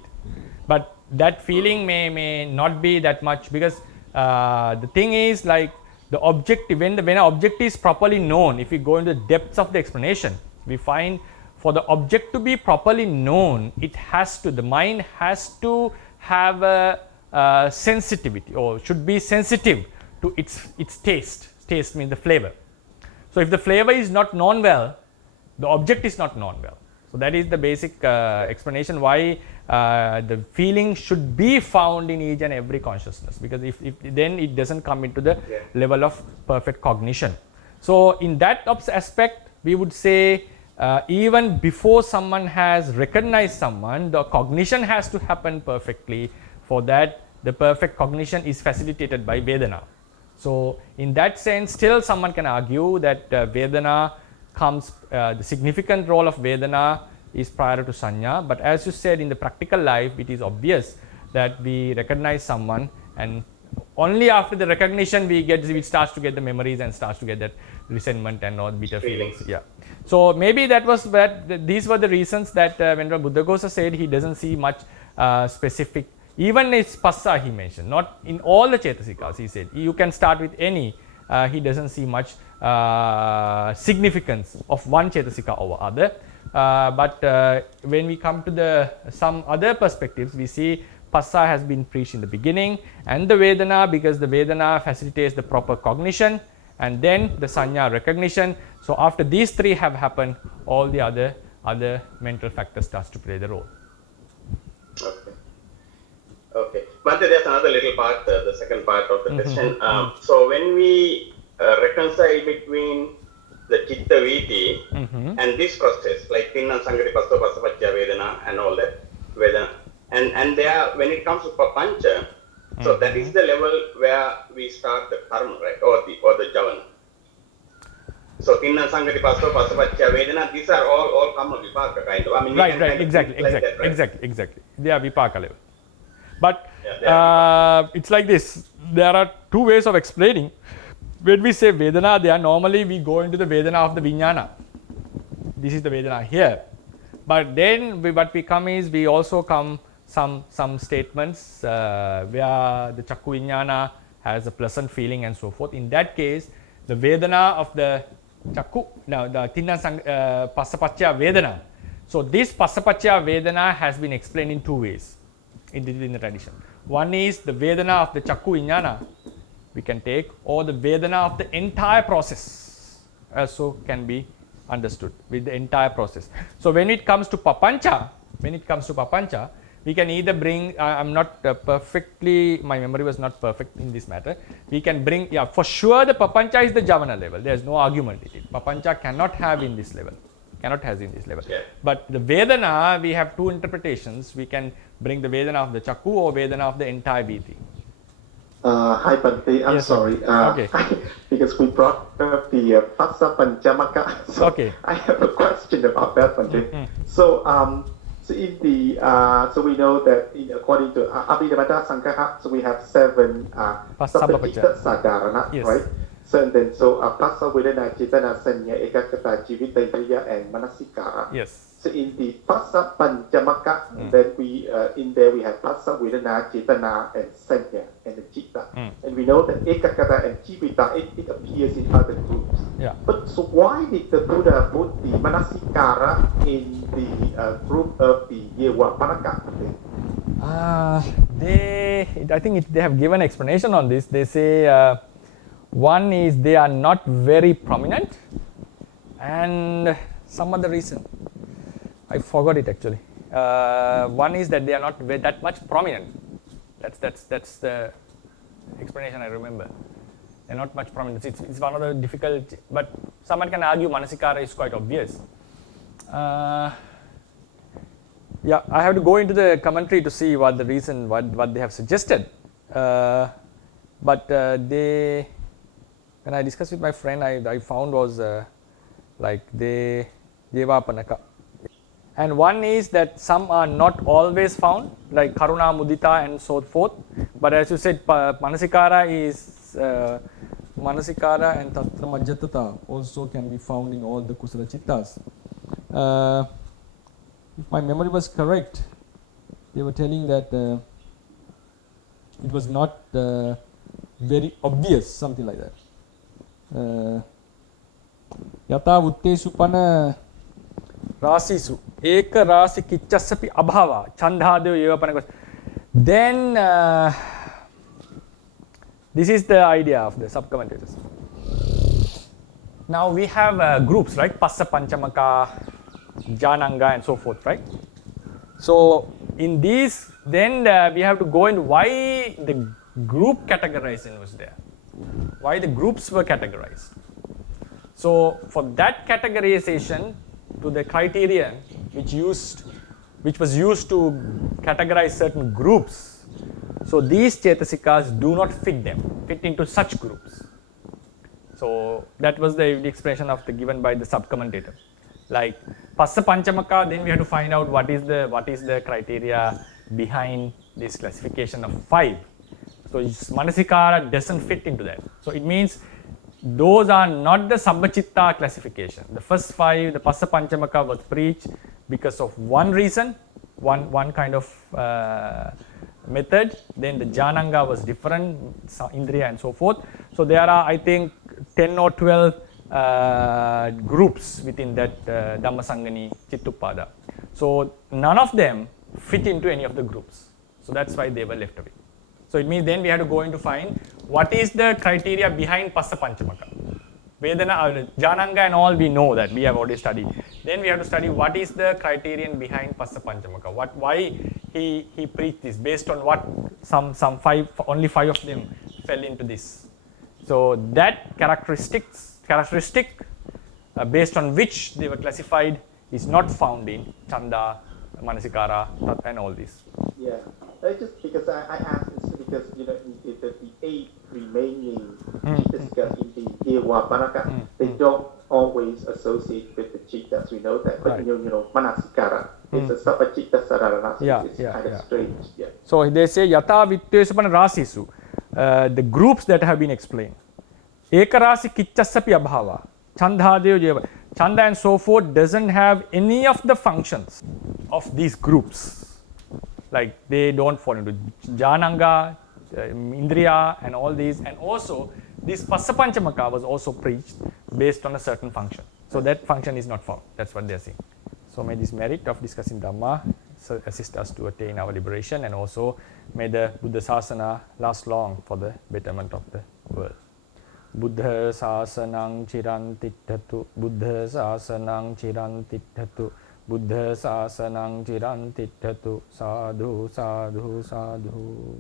But that feeling may not be that much, because the thing is, like, the objective, when an object is properly known, if we go into the depths of the explanation, we find for the object to be properly known, the mind has to have a sensitivity, or should be sensitive to its taste. Taste means the flavor. So if the flavor is not known well, the object is not known well. So that is the basic explanation why the feeling should be found in each and every consciousness, because if then it doesn't come into the level of perfect cognition. So in that aspect, we would say even before someone has recognized someone, the cognition has to happen perfectly. For that, the perfect cognition is facilitated by Vedana. So in that sense, still someone can argue that Vedana comes, the significant role of Vedana is prior to Sanya. But as you said, in the practical life, it is obvious that we recognize someone, and only after the recognition we starts to get the memories and starts to get that resentment and all bitter feelings. Yeah. So maybe that was these were the reasons that Venerable Buddhaghosa said he doesn't see much specific. Even his Passa he mentioned, not in all the Cetasikas. He said you can start with any. He doesn't see much significance of one Cetasika over other. But when we come to some other perspectives, we see Passa has been preached in the beginning, and the Vedana, because the Vedana facilitates the proper cognition, and then the Sanya recognition. So after these three have happened, all the other mental factors starts to play the role. Okay. But there's another little part, the second part of the question. So when we reconcile between the Chitta Viti and this process, like Tinna Sangati Pasto Pasapachya Vedana and all that, Vedana, and there, when it comes to Papancha, so that is the level where we start the karma, right, or the javana. So Tinna Sangati Pasto Pasapachya Vedana, these are all karma vipaka kind of. I mean, right, exactly. They are vipaka level. But it's like this. There are two ways of explaining. When we say Vedana, normally we go into the Vedana of the Vijnana. This is the Vedana here. But then what we come is, we also come some statements where the Chakku Vijnana has a pleasant feeling and so forth. In that case, the Vedana of the Chakku, now the Tinna Pasapachya Vedana. So this Pasapachya Vedana has been explained in two ways in the tradition. One is the Vedana of the Chakku Vijnana we can take, or the Vedana of the entire process also can be understood with the entire process. So when it comes to Papancha, we can either bring, I'm not perfectly, my memory was not perfect in this matter. We can bring, for sure the Papancha is the Javana level. There's no argument in it. Papancha cannot have in this level. Yeah. But the Vedana, we have two interpretations. We can bring the Vedana of the Chakku or Vedana of the entire Viti. Hi Bhante, I'm sorry. Okay. Because we brought up the Passa Panchamaka, so okay. I have a question about that, Bhante. So in the so we know that according to Abhidhamma Sankaha, so we have 7 Sappacita Sadharana, right? So and then Passa Vedana Cetana Sanya Ekakata Jivita Indriya and Manasikara. Yes. So in the Passa Panchamaka, then we in there we have Passa, Vedana, Chetana, and Sanya, and the Chitta. And we know that Ekakata and Jivita, it appears in other groups. Yeah. But so why did the Buddha put the Manasikara in the group of the Yewapanaka? I think they have given explanation on this. They say one is they are not very prominent, and some other reason. I forgot it actually. One is that they are not that much prominent. That's the explanation I remember. They're not much prominent. It's one of the difficult, but someone can argue Manasikara is quite obvious. Yeah, I have to go into the commentary to see what the reason, what they have suggested. But when I discussed with my friend, I found was like they Yevapanaka. And one is that some are not always found, like Karuna, Mudita, and so forth. But as you said, Manasikara is Manasikara and Tatra Majjatata also can be found in all the Kusala Chittas. If my memory was correct, they were telling that it was not very obvious, something like that. Yata Uttesu Pana Rasisu Eka Rasi Kichasapi Abhava Chandhadeo Yevapanaka. Then this is the idea of the sub-commentators. Now we have groups, right? Passa Panchamaka, Jananga, and so forth, right? So in these, then we have to go in why the group categorization was there, why the groups were categorized. So for that categorization, to the criterion which was used to categorize certain groups, so these Chetasikas do not fit into such groups. So that was the expression of given by the sub-commentator. Like Passa Panchamaka, then we have to find out what is the criteria behind this classification of 5. So Manasikara doesn't fit into that. So it means those are not the Sabbachitta classification. The first 5, the Passa Panchamaka was preached because of one reason, one kind of method. Then the Jananga was different, Indriya and so forth. So there are, I think, 10 or 12 groups within that Dhammasangani Chittupada. So none of them fit into any of the groups. So that's why they were left away. So it means then we have to go in to find what is the criteria behind Passa Panchamaka. Vedana, Jananga and all we know that, we have already studied. Then we have to study what is the criterion behind Passa Panchamaka. Why he preached this, based on what some 5, only 5 of them fell into this. So that characteristic based on which they were classified is not found in Chanda, Manasikara, Tat, and all this. Yeah, just because I asked this because the 8 remaining Chittas in the Yevapanaka, they don't always associate with the Chittas. We know that, but Right. Manasikara is a Sabbachitta Sararana, so it's kind of strange. Yeah. So they say Yata Vittesupana Rasisu, the groups that have been explained. Ekarasi Kichasapi Abhava, Chandhadeo Jeva. Chanda and so forth doesn't have any of the functions of these groups. Like they don't fall into Jananga, Indriya, and all these. And also, this Passa Panchamaka was also preached based on a certain function. So that function is not found. That's what they are saying. So may this merit of discussing Dhamma assist us to attain our liberation, and also may the Buddha Sasana last long for the betterment of the world. Buddha Sasanang Chirantitthatu, Buddha Sasanang Chirantitthatu, Buddha Sasanang Chirantitthatu, Sadhu, Sadhu, Sadhu.